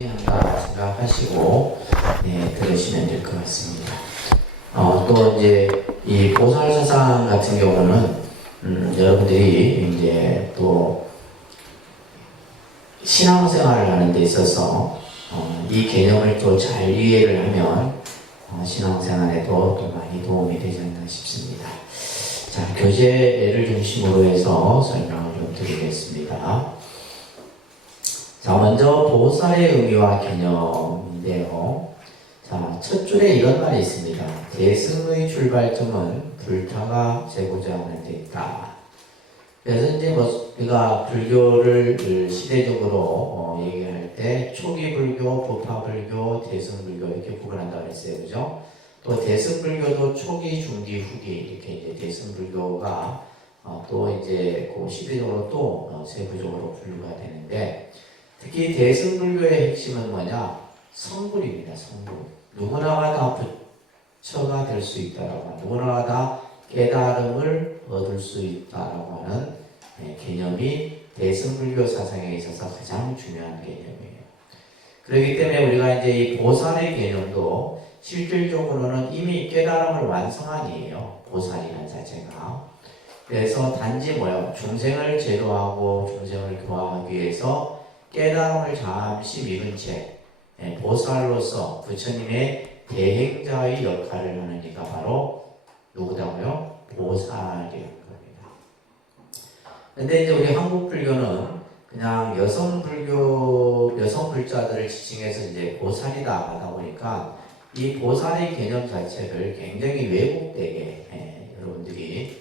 한다 생각하시고 들으시면 될 것 같습니다. 또 이제 이 보살사상 같은 경우는 여러분들이 이제 또 신앙생활을 하는 데 있어서 이 개념을 또 잘 이해를 하면 신앙생활에도 또 많이 도움이 되지 않나 싶습니다. 자, 교재를 중심으로 해서 설명을 좀 드리겠습니다. 자, 먼저 보살의 의미와 개념인데요. 자, 첫 줄에 이런 말이 있습니다. 대승의 출발점은 불타가 재고자 하는 데 있다. 그래서 이제 우리가 불교를 시대적으로 얘기할 때 초기 불교, 부파 불교, 대승 불교 이렇게 구분한다고 했어요. 그죠? 또 대승 불교도 초기, 중기, 후기 이렇게 이제 대승 불교가 또 이제 그 시대적으로 또 세부적으로 분류가 되는데, 특히 대승불교의 핵심은 뭐냐? 성불입니다. 성불. 누구나가 다 부처가 될 수 있다라고 하는, 누구나가 다 깨달음을 얻을 수 있다라고 하는 개념이 대승불교 사상에 있어서 가장 중요한 개념이에요. 그렇기 때문에 우리가 이제 이 보살의 개념도 실질적으로는 이미 깨달음을 완성한 이에요. 보살이라는 자체가. 그래서 단지 뭐예요? 중생을 제도하고 중생을 교화하기 위해서 깨달음을 잠시 미룬 채 보살로서 부처님의 대행자의 역할을 하는 이가 바로 누구다고요? 보살이라는 겁니다. 근데 이제 우리 한국 불교는 그냥 여성 불자들을 지칭해서 이제 보살이다 하다 보니까 이 보살의 개념 자체를 굉장히 왜곡되게 여러분들이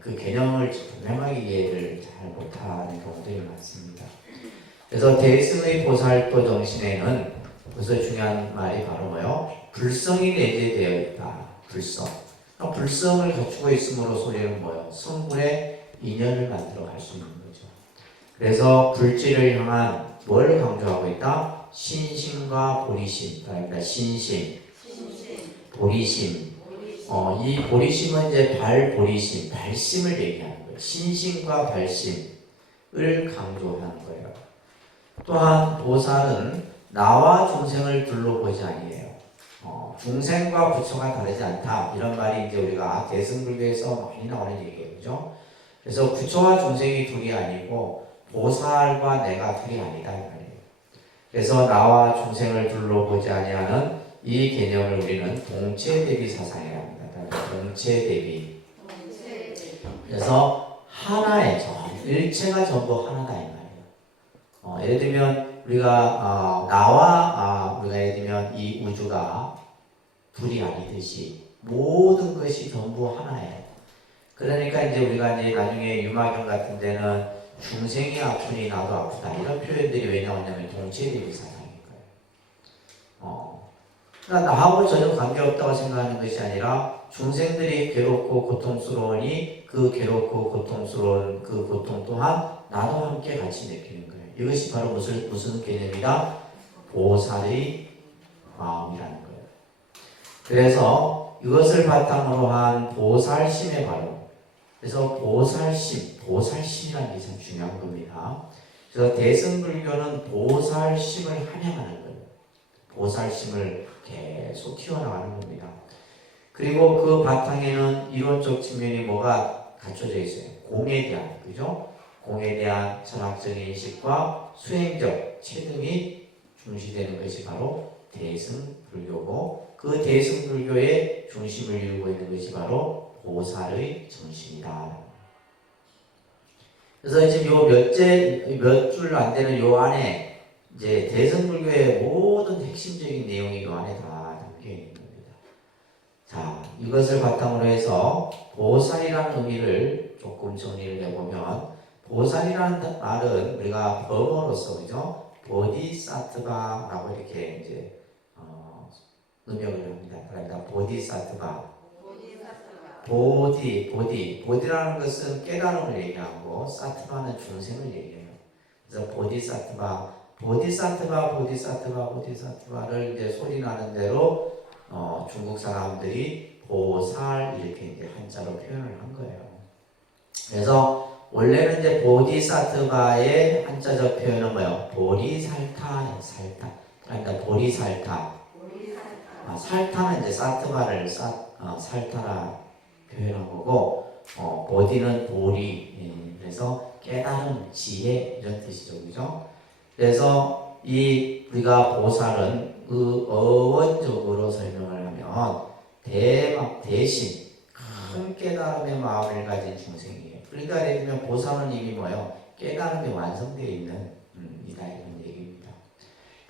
그 개념을 분명하게 이해를 잘 못하는 경우들이 많습니다. 그래서 대승의 보살도 정신에는 벌써 중요한 말이 바로 뭐요? 불성이 내재되어 있다. 불성. 불성을 갖추고 있음으로써 우리는 뭐요? 성불의 인연을 만들어 갈 수 있는 거죠. 그래서 불지를 향한 뭘 강조하고 있다? 신심과 보리심. 그러니까 신심, 보리심. 이 보리심은 이제 발보리심, 발심을 얘기하는 거예요. 신심과 발심을 강조하는 거예요. 또한 보살은 나와 중생을 둘러보지 아니에요. 중생과 부처가 다르지 않다. 이런 말이 이제 우리가 대승불교에서 많이 나오는 얘기예요. 그죠? 그래서 부처와 중생이 둘이 아니고 보살과 내가 둘이 아니다. 이 말이에요. 그래서 나와 중생을 둘러보지 아니하는 이 개념을 우리는 동체대비 사상이라고 합니다. 동체대비. 그래서 하나의 일체가 전부 하나다. 이 말이에요. 예를 들면 우리가 우리가 예를 들면 이 우주가 둘이 아니듯이 모든 것이 전부 하나예요. 그러니까 이제 우리가 이제 나중에 유마경 같은 데는 중생이 아프니 나도 아프다 이런 표현들이 왜 나오냐면 동체대비 사상인 거예요. 그러니까 나하고 전혀 관계없다고 생각하는 것이 아니라 중생들이 괴롭고 고통스러우니 그 괴롭고 고통스러운 그 고통 또한 나도 함께 같이 느끼는 거예요. 이것이 바로 무슨 개념이다? 보살의 마음이라는 거예요. 그래서 이것을 바탕으로 한 보살심의 바로, 그래서 보살심이라는 게 참 중요한 겁니다. 그래서 대승불교는 보살심을 함양하는 거예요. 보살심을 계속 키워나가는 겁니다. 그리고 그 바탕에는 이론적 측면이 뭐가 갖춰져 있어요? 공에 대한, 그죠? 공에 대한 철학적 인식과 수행적 체등이 중시되는 것이 바로 대승불교고, 그 대승불교의 중심을 이루고 있는 것이 바로 보살의 정신이다. 그래서 이제 몇 줄 안 되는 요 안에 이제 대승불교의 모든 핵심적인 내용이 요 안에 다 담겨 있는 겁니다. 자, 이것을 바탕으로 해서 보살이라는 의미를 조금 정리를 해보면, 보살이라는 말은 우리가 범어로서, 그죠? 보디사트바라고 이렇게 이제 음역을 합니다. 그러니까 보디사트바. 보디라는 것은 깨달음을 얘기하고 사트바는 중생을 얘기해요. 그래서 보디사트바를 이제 소리 나는 대로 중국 사람들이 보살 이렇게 이제 한자로 표현을 한 거예요. 그래서 원래는 이제 보디사트바의 한자적 표현은 뭐예요? 보리살타, 살타. 그러니까 보리살타. 살타는 이제 사트바를 살타라 표현한 거고, 보디는 보리. 그래서 깨달음, 지혜 이런 뜻이죠, 그죠? 그래서 우리가 보살은 어원적으로 설명을 하면 대신 큰 깨달음의 마음을 가진 중생이에요. 그러니까 예를 들면 보살은 이미 뭐예요? 깨달음이 완성되어 있는 이다 이런 얘기입니다.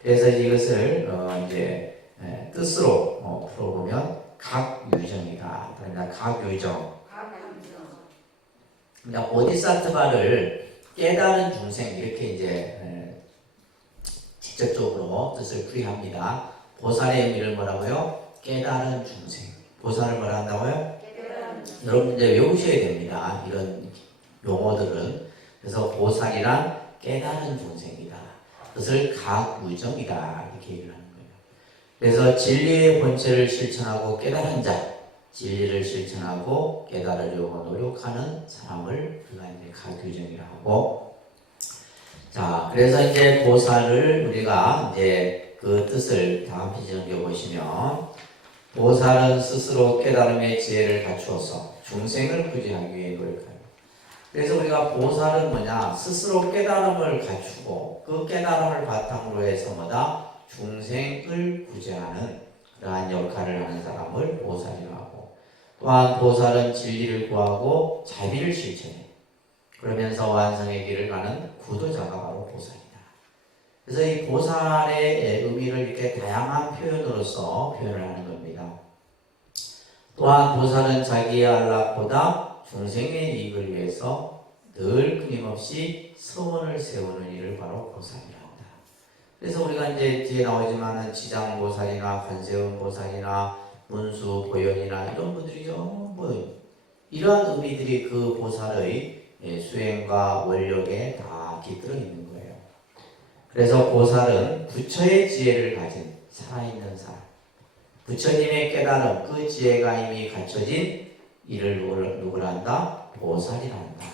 그래서 이것을 이제 뜻으로 풀어보면 각유정이다. 그러니까 각유정. 그러니까 보디사트바를 깨달은 중생 이렇게 이제 직접적으로 뜻을 풀이합니다. 보살의 의미를 뭐라고요? 깨달은 중생. 보살을 뭐라 한다고요? 여러분 이제 외우셔야 됩니다. 이런 용어들은. 그래서 보살이란 깨달은 중생이다. 그것을 각유정이다 이렇게 얘기를 하는 거예요. 그래서 진리의 본체를 실천하고 깨달은 자, 진리를 실천하고 깨달으려고 노력하는 사람을 우리가 이제 각유정이라고 하고, 자, 그래서 이제 보살을 우리가 이제 그 뜻을 다음 페이지 넘겨보시면, 보살은 스스로 깨달음의 지혜를 갖추어서 중생을 구제하기 위해 노력하요. 그래서 우리가 보살은 뭐냐? 스스로 깨달음을 갖추고 그 깨달음을 바탕으로 해서 뭐다? 중생을 구제하는 그러한 역할을 하는 사람을 보살이라고 하고, 또한 보살은 진리를 구하고 자비를 실천해. 그러면서 완성의 길을 가는 구도자가 바로 보살이다. 그래서 이 보살의 의미를 이렇게 다양한 표현으로서 표현을 하는 겁니다. 또한 보살은 자기의 안락보다 중생의 이익을 위해서 늘 끊임없이 서원을 세우는 일을 바로 보살이라 한다. 그래서 우리가 이제 뒤에 나오지만은 지장보살이나 관세음보살이나 문수, 보현이나 이런 분들이죠. 이러한 의미들이 그 보살의 수행과 원력에 다 깃들어 있는 거예요. 그래서 보살은 부처의 지혜를 가진 살아있는 사람, 부처님의 깨달음, 그 지혜가 이미 갖춰진 이를 누구라 한다? 보살이라 한다.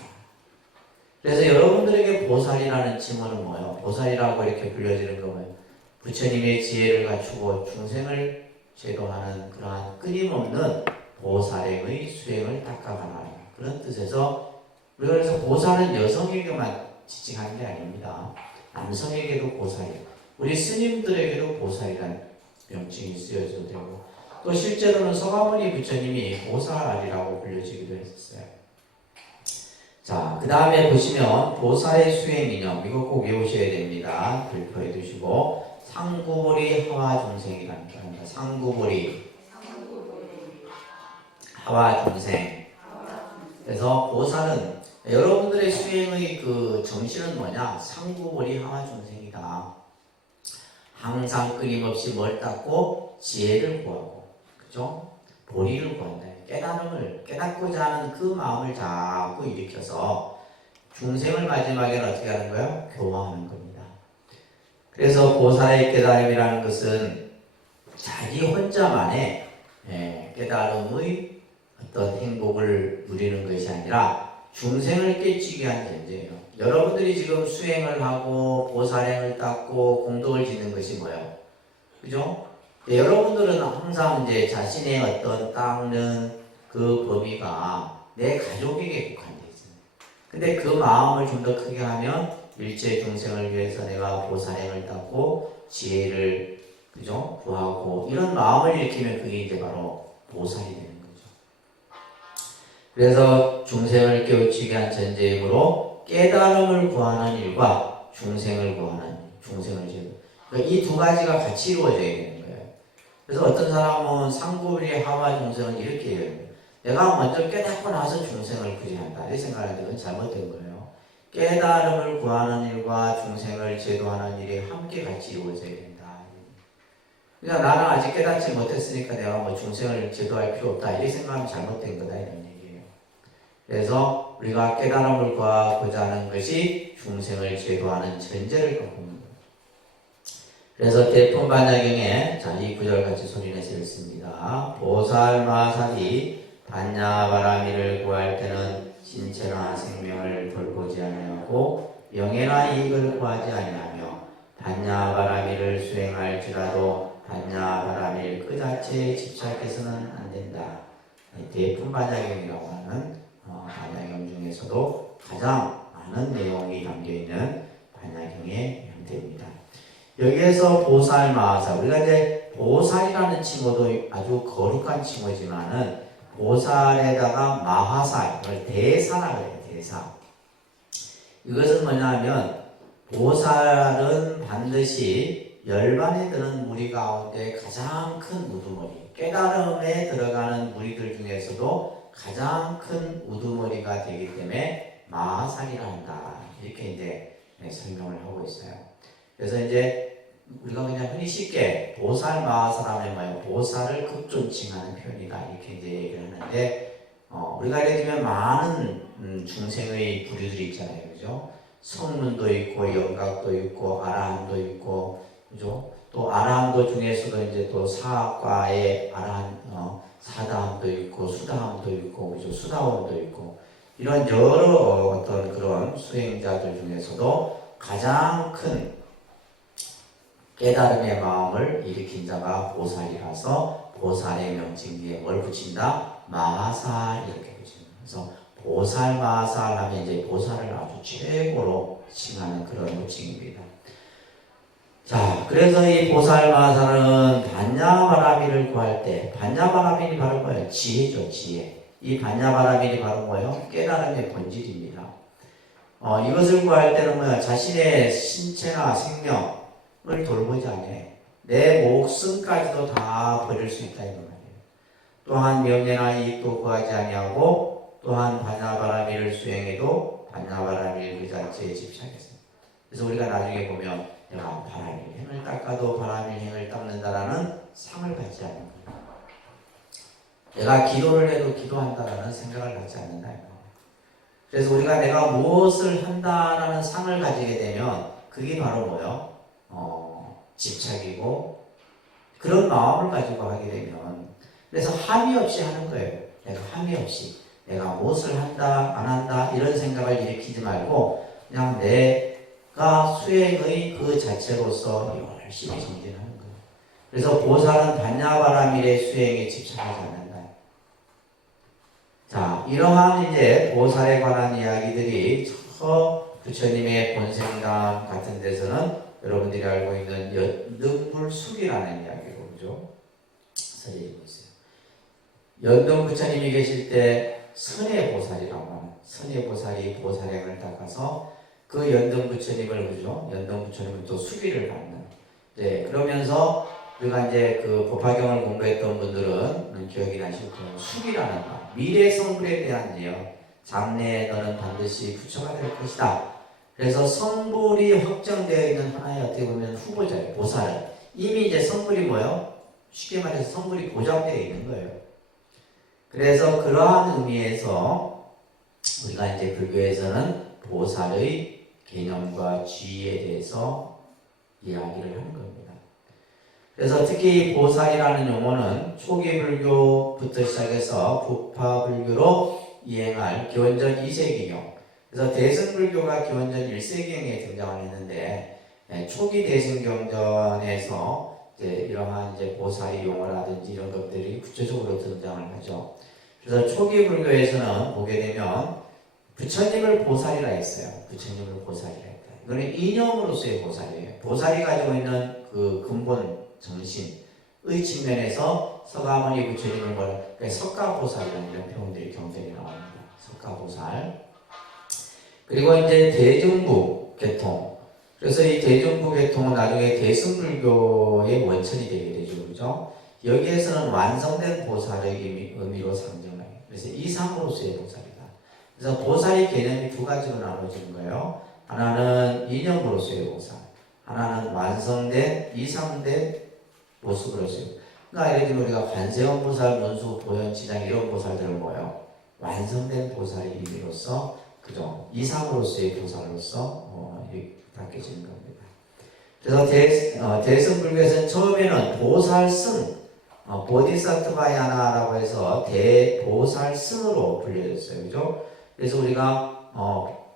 그래서 여러분들에게 보살이라는 칭호는 뭐예요? 보살이라고 이렇게 불려지는 거 뭐예요? 부처님의 지혜를 갖추고 중생을 제도하는 그러한 끊임없는 보살행의 수행을 닦아가는 그런 뜻에서, 우리가 그래서 보살은 여성에게만 지칭하는 게 아닙니다. 남성에게도 보살이에요. 우리 스님들에게도 보살이라는 명칭이 쓰여져도 되고, 또 실제로는 서가모니 부처님이 보살이라고 불려지기도 했었어요. 자, 그 다음에 보시면 보살의 수행 이념, 이거 꼭 외우셔야 됩니다. 발표해 두시고, 상구보리 하와 중생이라는 게 합니다. 상구보리 하와 중생. 그래서 보살은 여러분들의 수행의 그 정신은 뭐냐? 상구보리 하와 중생이다. 항상 끊임없이 뭘 닦고 지혜를 구하고, 그죠? 보리를 구한다. 깨달음을 깨닫고자 하는 그 마음을 자꾸 일으켜서 중생을 마지막에는 어떻게 하는 거예요? 교화하는 겁니다. 그래서 보살의 깨달음이라는 것은 자기 혼자만의 깨달음의 어떤 행복을 누리는 것이 아니라 중생을 깨치게 하는 존재예요. 여러분들이 지금 수행을 하고 보살행을 닦고 공덕을 짓는 것이 뭐예요? 그죠? 여러분들은 항상 이제 자신의 어떤 닦는 그 범위가 내 가족에게 국한되어 있어요. 근데 그 마음을 좀 더 크게 하면 일체 중생을 위해서 내가 보살행을 닦고 지혜를, 그죠? 구하고 이런 마음을 일으키면 그게 이제 바로 보살이 되는 거죠. 그래서 중생을 깨우치게 한 전제이므로 깨달음을 구하는 일과 중생을 구하는, 중생을 제도, 그러니까 이 두 가지가 같이 이루어져야 되는 거예요. 그래서 어떤 사람은 상구리 하와 중생은 이렇게 해요. 내가 먼저 깨닫고 나서 중생을 구제한다, 이 생각하는 건 잘못된 거예요. 깨달음을 구하는 일과 중생을 제도하는 일이 함께 같이 이루어져야 된다. 그러니까 나는 아직 깨닫지 못했으니까 내가 뭐 중생을 제도할 필요 없다, 이 생각하면 잘못된 거다, 이런 얘기예요. 그래서 우리가 깨달음을 구하고자 하는 것이 중생을 제도하는 전제를 갖고 있는 거예요. 그래서 대품반야경에 이 구절 같이 소리내서 읽습니다. 보살마살이 반야바라미를 구할 때는 신체나 생명을 돌보지 아니하고 명예나 이익을 구하지 아니하며 반야바라밀을 수행할지라도 반야바라밀 그 자체에 집착해서는 안 된다. 대품반야경이라고 하는 반야경 중에서도 가장 많은 내용이 담겨있는 반야경의 형태입니다. 여기에서 보살, 마하사, 우리가 이제 보살이라는 칭호도 아주 거룩한 칭호지만은 보살에다가 마하사, 이걸 대사라고 해요. 대사. 이것은 뭐냐면 보살은 반드시 열반에 드는 무리 가운데 가장 큰 우두머리, 깨달음에 들어가는 무리들 중에서도 가장 큰 우두머리가 되기 때문에 마하살이라 한다. 이렇게 이제 설명을 하고 있어요. 그래서 이제 우리가 그냥 흔히 쉽게 보살 마하사라면 뭐예요? 보살을 극존칭하는 표현이다. 이렇게 이제 얘기를 하는데, 우리가 예를 들면 많은 중생의 부류들이 있잖아요. 그죠? 성문도 있고, 영각도 있고, 아라한도 있고, 그죠? 또 아라한도 중에서도 이제 또 사학과의 아라한, 사다함도 있고, 수다함도 있고, 그죠? 수다원도 있고, 이런 여러 어떤 그런 수행자들 중에서도 가장 큰 깨달음의 마음을 일으킨 자가 보살이라서 보살의 명칭 뒤에 뭘 붙인다? 마하살 이렇게 붙입니다. 그래서 보살 마하살 하면 이제 보살을 아주 최고로 칭하는 그런 호칭입니다. 자, 그래서 이 보살 마하살은 반야바라밀을 구할 때, 반야바라밀이 바로 뭐예요? 지혜죠, 지혜. 이 반야바라밀이 바로 뭐예요? 깨달음의 본질입니다. 이것을 구할 때는 뭐야? 자신의 신체나 생명을 돌보지 않아. 내 목숨까지도 다 버릴 수 있다, 이거 말이에요. 또한 명예나 이익도 구하지 아니하고, 또한 반야바라밀을 수행해도 반야바라밀 그 자체에 집착했습니다. 그래서 우리가 나중에 보면 내가 바라밀 행을 닦아도 바라밀 행을 닦는다라는 상을 받지 않는 거예요. 내가 기도를 해도 기도한다라는 생각을 갖지 않는다. 그래서 우리가 내가 무엇을 한다라는 상을 가지게 되면 그게 바로 뭐예요? 집착이고 그런 마음을 가지고 하게 되면 그래서 함이 없이 하는 거예요. 내가 함이 없이 내가 무엇을 한다 안 한다 이런 생각을 일으키지 말고 그냥 내가 수행의 그 자체로서 열심히 전진하는 거예요. 그래서 보살은 반야바라밀의 수행에 집착하지 않는다. 자, 이러한 이제 보살에 관한 이야기들이 저 부처님의 본생담 같은 데서는 여러분들이 알고 있는 연등불숙이라는 이야기로 그죠? 설해지고 있어요. 연등 부처님이 계실 때 선해보살이라고 하는 선해보살이 보살행을 닦아서 그 연등 부처님을 그죠? 연등 부처님은 또 수기를 받는. 네, 그러면서 우리가 이제 그 법화경을 공부했던 분들은 기억이 나실 거예요. 수기라는 거. 미래 성불에 대한 예요. 장래에 너는 반드시 부처가 될 것이다. 그래서 성불이 확정되어 있는 하나의 어떻게 보면 후보자예요. 보살은. 이미 이제 성불이 뭐예요? 쉽게 말해서 성불이 보장되어 있는 거예요. 그래서 그러한 의미에서 우리가 이제 불교에서는 보살의 개념과 지위에 대해서 이야기를 하는 겁니다. 그래서 특히 보살이라는 용어는 초기 불교부터 시작해서 부파 불교로 이행할 기원전 2세기경, 그래서 대승불교가 기원전 1세기경에 등장을 했는데 초기 대승경전에서 이제 이러한 이제 보살의 용어라든지 이런 것들이 구체적으로 등장을 하죠. 그래서 초기 불교에서는 보게 되면 부처님을 보살이라 했어요. 부처님을 보살이라 했다. 이거는 이념으로서의 보살이에요. 보살이 가지고 있는 그 근본 정신의 측면에서 서가모니 부처님을 뭐라 석가보살이라는 이런 표현들이 경전에 나옵니다. 석가보살. 그리고 이제 대중부 계통. 그래서 이 대중부 계통은 나중에 대승불교의 원천이 되게 되죠. 그죠? 여기에서는 완성된 보살의 의미로 상정해요. 그래서 이상으로서의 보살이다. 그래서 보살의 개념이 두 가지로 나눠지는 거예요. 하나는 이념으로서의 보살. 하나는 완성된 이상된 모습으로서요. 그러니까 예를 들면 우리가 관세음 보살, 문수, 보현, 지장 이런 보살들은 뭐예요? 완성된 보살의 의미로서 그죠? 이상으로서의 보살로서 바뀌어지는 겁니다. 그래서 대승불교에서는 처음에는 보살승, 보디사트바야나라고 해서 대보살승으로 불려졌어요. 그죠? 그래서 우리가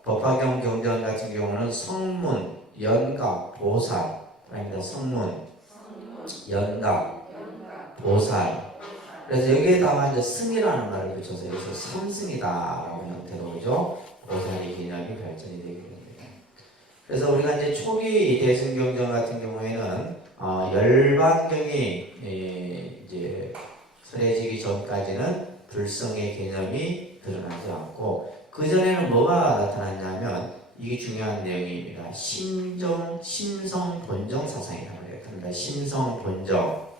법화경 경전 같은 경우는 성문, 연각, 보살, 아닙니다. 성문, 연각, 보살. 그래서 여기에다가 이제 승이라는 말을 붙여서 여기서 삼승이다라고 형태로 그죠? 보살의 개념이 발전이 되게 됩니다. 그래서 우리가 이제 초기 대승경전 같은 경우에는 열반경이 이제 선해지기 전까지는 불성의 개념이 드러나지 않고 그 전에는 뭐가 나타났냐면 이게 중요한 내용입니다. 심성 본정 사상이라고 해요. 그러니까 심성 본정.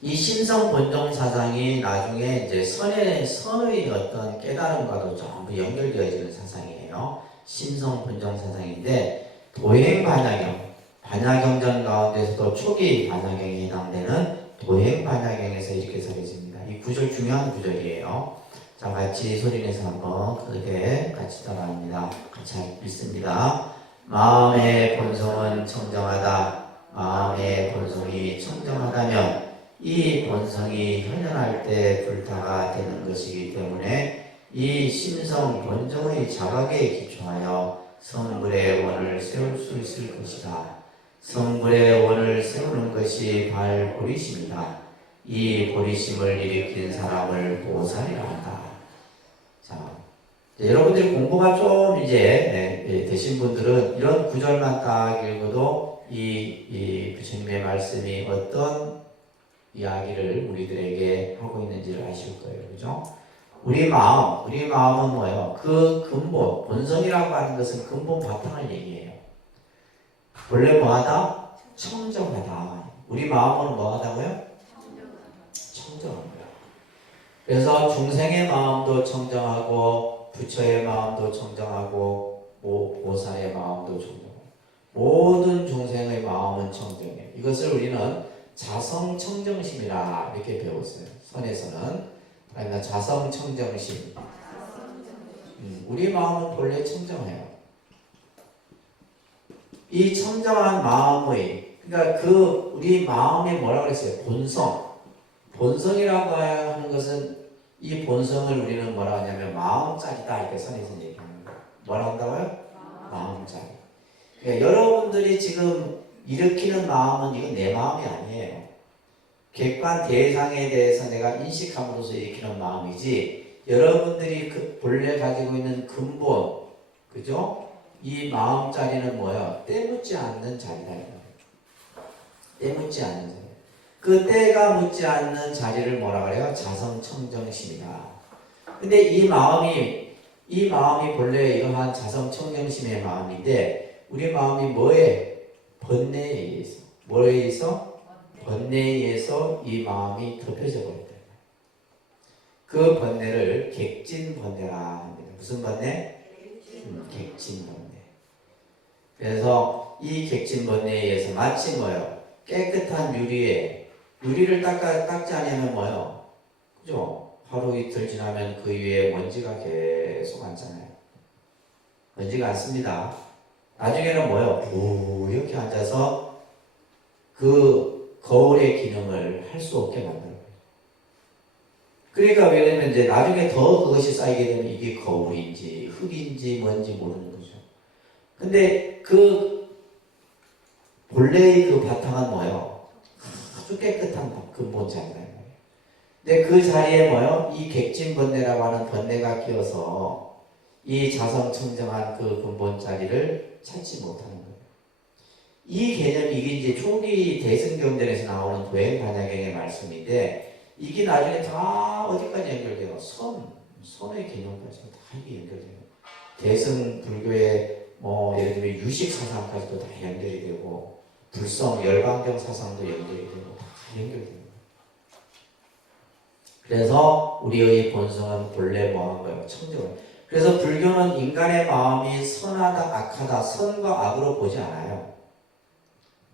이 심성 본정 사상이 나중에 이제 선의 어떤 깨달음과도 전부 연결되어지는 사상이에요. 심성 본정 사상인데 도행 반야경전 가운데서도 초기 반야경에 해당되는 도행 반야경에서 이렇게 설해집니다. 이 구절 중요한 구절이에요. 자, 같이 소리내서 한번 크게 같이 따라합니다. 같이 읽습니다. 마음의 본성은 청정하다. 마음의 본성이 청정하다면 이 본성이 현현할 때 불타가 되는 것이기 때문에 이 심성 본정의 자각에 기초하여 성불의 원을 세울 수 있을 것이다. 성불의 원을 세우는 것이 바로 보리심이다. 이 보리심을 일으킨 사람을 보살이라 한다. 자, 여러분들이 공부가 좀 이제 되신 분들은 이런 구절만 딱 읽어도 이 부처님의 말씀이 어떤 이야기를 우리들에게 하고 있는지를 아실 거예요. 그죠? 우리 마음은 뭐예요? 그 근본, 본성이라고 하는 것은 근본 바탕을 얘기해요. 원래 뭐하다? 청정하다. 우리 마음은 뭐하다고요? 청정합니다. 그래서 중생의 마음도 청정하고 부처의 마음도 청정하고 보살의 마음도 청정하고 모든 중생의 마음은 청정해요. 이것을 우리는 자성청정심이라 이렇게 배웠어요. 선에서는 그러니까 자성청정심. 우리 마음은 본래 청정해요. 이 청정한 마음의 그러니까 우리 마음이 뭐라고 그랬어요? 본성이라고 하는 것은 이 본성을 우리는 뭐라고 하냐면 마음짜리다 이렇게 선에서 얘기하는 거예요. 뭐라고 한다고요? 마음짜리. 그러니까 여러분들이 지금 일으키는 마음은 이건 내 마음이 아니에요. 객관 대상에 대해서 내가 인식함으로써 일으키는 마음이지 여러분들이 본래 가지고 있는 근본 그죠? 이 마음자리는 뭐예요? 때묻지 않는 자리다. 때묻지 않는 자리. 그 때가 묻지 않는 자리를 뭐라 그래요? 자성청정심이다. 근데 이 마음이 본래 이러한 자성청정심의 마음인데 우리 마음이 뭐에? 번뇌에 의해서. 뭐에 의해서? 번뇌에 의해서 이 마음이 덮여져 버린다. 그 번뇌를 객진번뇌라 합니다. 무슨 번뇌? 객진번뇌. 그래서 이 객진번뇌에 의해서 마치 뭐예요? 깨끗한 유리를 닦지 않으면 뭐예요? 그죠? 하루 이틀 지나면 그 위에 먼지가 계속 앉잖아요. 먼지가 앉습니다. 나중에는 뭐예요? 부옇게 앉아서 그 거울의 기능을 할 수 없게 만들어요. 그러니까 왜냐면 이제 나중에 더 그것이 쌓이게 되면 이게 거울인지 흙인지 뭔지 모르는 거죠. 근데 본래의 그 바탕은 뭐예요? 아주 깨끗한 근본 자리예요. 근데 그 자리에 뭐예요? 이 객진번뇌라고 하는 번뇌가 끼어서 이 자성청정한 그 근본 자리를 찾지 못하는 거예요. 이 개념이 이게 이제 초기 대승경전에서 나오는 도행반야경의 말씀인데 이게 나중에 다 어디까지 연결돼요? 선의 개념까지 다 이게 연결돼요. 대승 불교의 예를 들면 유식 사상까지도 다 연결이 되고 불성 열반경 사상도 연결이 되고 다 연결돼요. 그래서 우리의 본성은 본래 뭐한 거예요? 청정을. 그래서 불교는 인간의 마음이 선하다 악하다 선과 악으로 보지 않아요.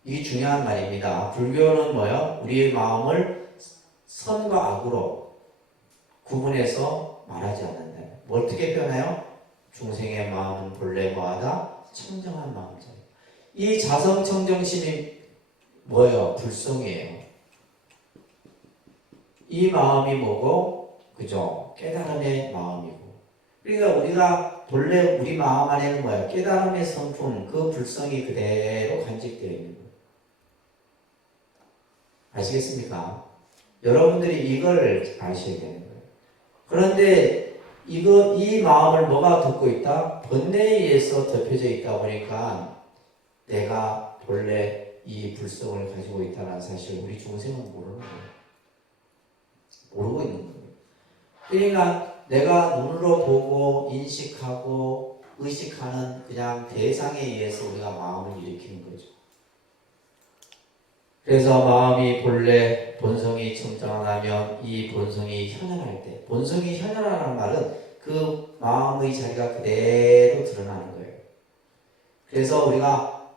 이게 중요한 말입니다. 불교는 뭐예요? 우리의 마음을 선과 악으로 구분해서 말하지 않는다. 뭐 어떻게 표현해요? 중생의 마음은 본래 뭐하다? 청정한 마음이죠. 이 자성청정심이 뭐예요? 불성이에요. 이 마음이 뭐고? 그죠? 깨달음의 마음이고. 그러니까 우리가 본래 우리 마음 안에는 뭐야? 깨달음의 성품, 그 불성이 그대로 간직되어 있는 거예요. 아시겠습니까? 여러분들이 이걸 아셔야 되는 거예요. 그런데 이 마음을 뭐가 덮고 있다? 번뇌에 의해서 덮여져 있다 보니까 내가 본래 이 불성을 가지고 있다는 사실을 우리 중생은 모르는 거예요. 모르고 있는 거예요. 그러니까 내가 눈으로 보고 인식하고 의식하는 그냥 대상에 의해서 우리가 마음을 일으키는 거죠. 그래서 마음이 본래 본성이 청정하면 이 본성이 현현할 때, 본성이 현현하라는 말은 그 마음의 자리가 그대로 드러나는 거예요. 그래서 우리가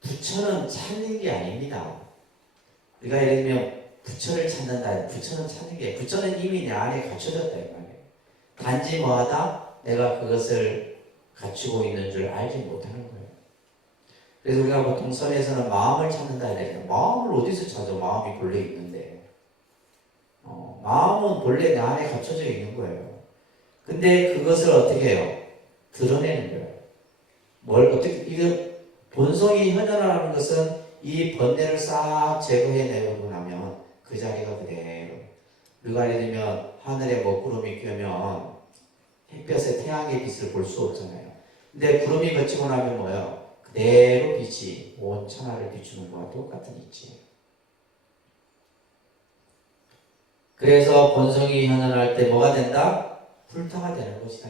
부처는 찾는 게 아닙니다. 우리가 예를 들면 부처를 찾는다. 부처는 찾는 게, 부처는 이미 내 안에 갖춰졌다 이 말이에요. 단지 뭐하다? 내가 그것을 갖추고 있는 줄 알지 못하는 거예요. 그래서 우리가 보통 선에서는 마음을 찾는다 이래요. 마음을 어디서 찾아? 마음이 본래 있는데. 마음은 본래 내 안에 갖춰져 있는 거예요. 근데 그것을 어떻게 해요? 드러내는 거예요. 뭘 어떻게, 이거 본성이 현현하는 것은 이 번뇌를 싹 제거해내고 나면 그 자리가 그대로. 우리가 예를 들면 하늘에 먹구름이 끼면 햇볕에 태양의 빛을 볼 수 없잖아요. 근데 구름이 걷히고 나면 뭐예요? 그대로 빛이 온 천하를 비추는 것과 똑같은 이치예요. 그래서 본성이 현현할 때 뭐가 된다? 불타가 되는 것이다.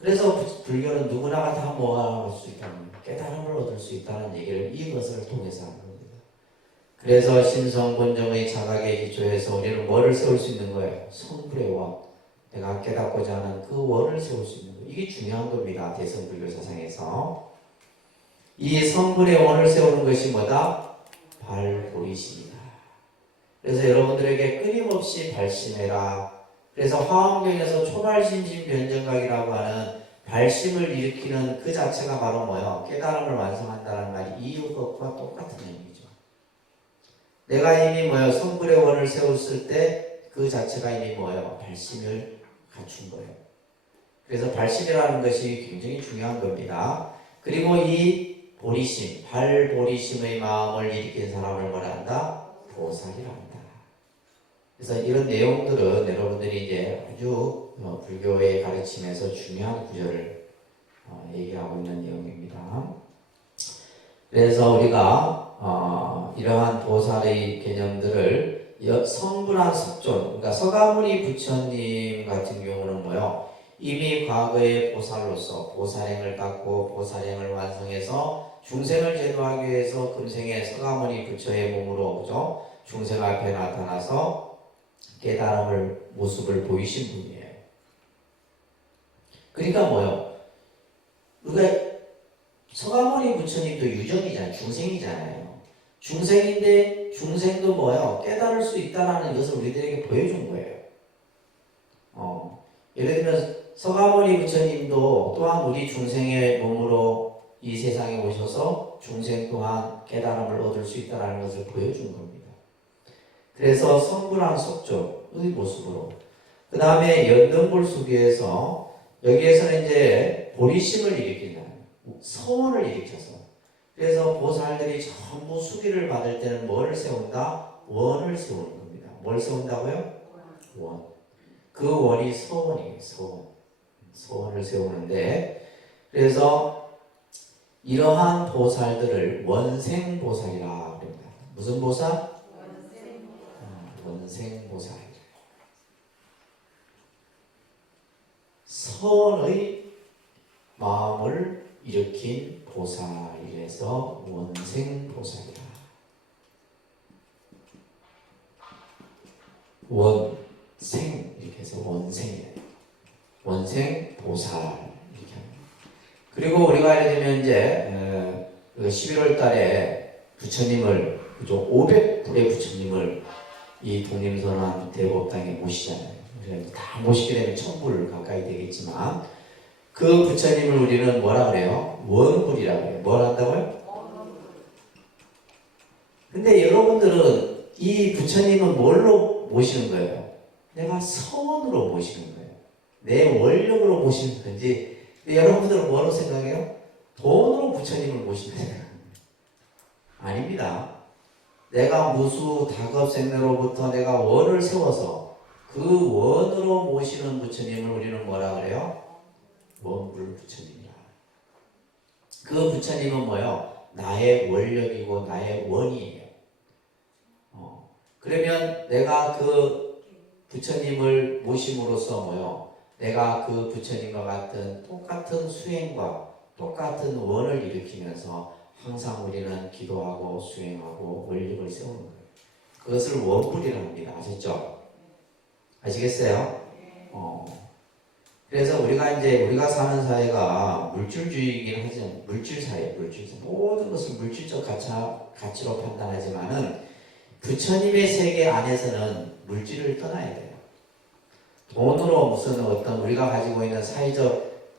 그래서 불교는 누구나가 다 모아할 수 있다는, 깨달음을 얻을 수 있다는 얘기를 이것을 통해서 하는 겁니다. 그래서 신성본정의 자각에 기초해서 우리는 뭐를 세울 수 있는 거예요? 성불의 원. 내가 깨닫고자 하는 그 원을 세울 수 있는 거예요. 이게 중요한 겁니다. 대성불교 사상에서. 이 성불의 원을 세우는 것이 뭐다? 발보이심이다. 그래서 여러분들에게 끊임없이 발심해라. 그래서 화엄경에서 초발심심변정각이라고 하는 발심을 일으키는 그 자체가 바로 뭐예요? 깨달음을 완성한다는 말이 이유것과 똑같은 의미죠. 내가 이미 뭐예요? 성불의 원을 세웠을 때 그 자체가 이미 뭐예요? 발심을 갖춘 거예요. 그래서 발심이라는 것이 굉장히 중요한 겁니다. 그리고 이 보리심, 발보리심의 마음을 일으킨 사람을 뭐라 한다? 보살이라 한다. 그래서 이런 내용들은 여러분들이 이제 아주 불교의 가르침에서 중요한 구절을 얘기하고 있는 내용입니다. 그래서 우리가 이러한 보살의 개념들을 성불한 석존, 그러니까 서가모니 부처님 같은 경우는 뭐요? 이미 과거의 보살로서 보살행을 닦고 보살행을 완성해서 중생을 제도하기 위해서 금생에 서가모니 부처의 몸으로 그죠? 중생 앞에 나타나서 깨달음을 모습을 보이신 분이에요. 그러니까 뭐요? 우리가 서가모니 부처님도 유정이잖아요. 중생이잖아요. 중생인데 중생도 뭐예요? 깨달을 수 있다는 것을 우리들에게 보여준 거예요. 예를 들면 서가모니 부처님도 또한 우리 중생의 몸으로 이 세상에 오셔서 중생 또한 깨달음을 얻을 수 있다는 것을 보여준 겁니다. 그래서 성불한 속적의 모습으로 그 다음에 연등불수기에서 여기에서는 이제 보리심을 일으킨다. 서원을 일으켜서 그래서 보살들이 전부 수기를 받을 때는 뭐를 세운다? 원을 세우는 겁니다. 뭘 세운다고요? 원. 그 원이 서원이에요. 서원. 서원을 세우는데 그래서 이러한 보살들을 원생보살이라 합니다. 무슨 보살? 원생보살. 서원의 마음을 일으킨 보살이라서 원생보살이다. 원생 이렇게 해서 원생이에요. 원생보살 이렇게 합니다. 그리고 우리가 예를 들면 이제 11월 달에 부처님을 그죠? 500불의 부처님을 이 독림선언 대법당에 모시잖아요. 다 모시게 되면 1000불 가까이 되겠지만 그 부처님을 우리는 뭐라 그래요? 원불이라고 해요. 뭘 한다고요? 근데 여러분들은 이 부처님은 뭘로 모시는 거예요? 내가 서원으로 모시는 거예요. 내 원력으로 모시는 건지. 여러분들은 뭐로 생각해요? 돈으로 부처님을 모신다 생각합니다. 아닙니다. 내가 무수 다급생내로부터 내가 원을 세워서 그 원으로 모시는 부처님을 우리는 뭐라 그래요? 원불 부처님이라. 그 부처님은 뭐예요? 나의 원력이고 나의 원이에요. 그러면 내가 그 부처님을 모심으로써 뭐예요? 내가 그 부처님과 같은 똑같은 수행과 똑같은 원을 일으키면서 항상 우리는 기도하고 수행하고 원력을 세우는 거예요. 그것을 원불이라고 합니다. 아셨죠? 아시겠어요? 그래서 우리가 사는 사회가 물질주의이긴 하지만 물질 사회, 모든 것을 물질적 가치로 판단하지만은 부처님의 세계 안에서는 물질을 떠나야 돼요. 돈으로 무슨 어떤 우리가 가지고 있는 사회적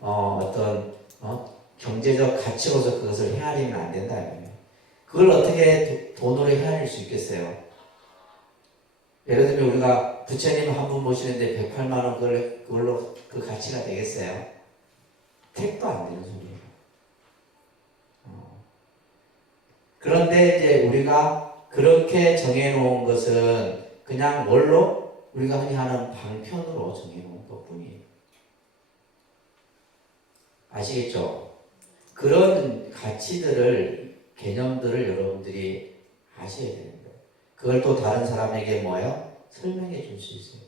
경제적 가치로서 그것을 헤아리면 안 된다. 그걸 어떻게 돈으로 헤아릴 수 있겠어요? 예를 들면 우리가 부처님 한 분 모시는데 108만 원 그걸로 그 가치가 되겠어요? 택도 안 되는 소리예요. 그런데 이제 우리가 그렇게 정해놓은 것은 그냥 뭘로? 우리가 흔히 하는 방편으로 정해놓은 것 뿐이에요. 아시겠죠? 그런 가치들을, 개념들을 여러분들이 아셔야 되는 거예요. 그걸 또 다른 사람에게 뭐예요? 설명해 줄 수 있어요.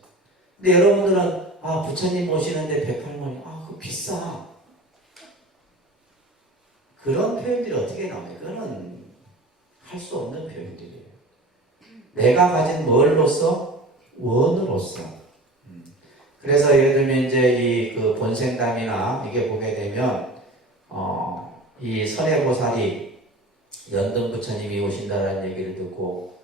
근데 여러분들은 부처님 모시는데 108만원, 그거 비싸. 그런 표현들이 어떻게 나와요? 그거는 할 수 없는 표현들이에요. 내가 가진 뭘로서? 원으로서. 그래서 예를 들면 이제 그 본생담이나 이게 보게 되면 이 선해보살이 연등 부처님이 오신다라는 얘기를 듣고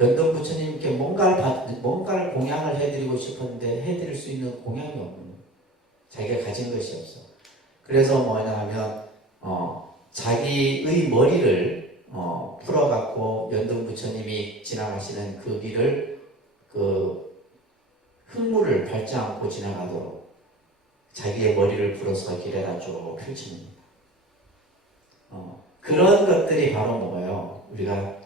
연등 부처님께 뭔가를 공양을 해드리고 싶었는데 해드릴 수 있는 공양이 없는 거예요. 자기가 가진 것이 없어. 그래서 뭐냐 하면 자기의 머리를 풀어갖고 연등 부처님이 지나가시는 그 길을 흙물을 밟지 않고 지나가도록 자기의 머리를 풀어서 길에다 쭉 펼칩니다. 그런 것들이 바로 뭐예요? 우리가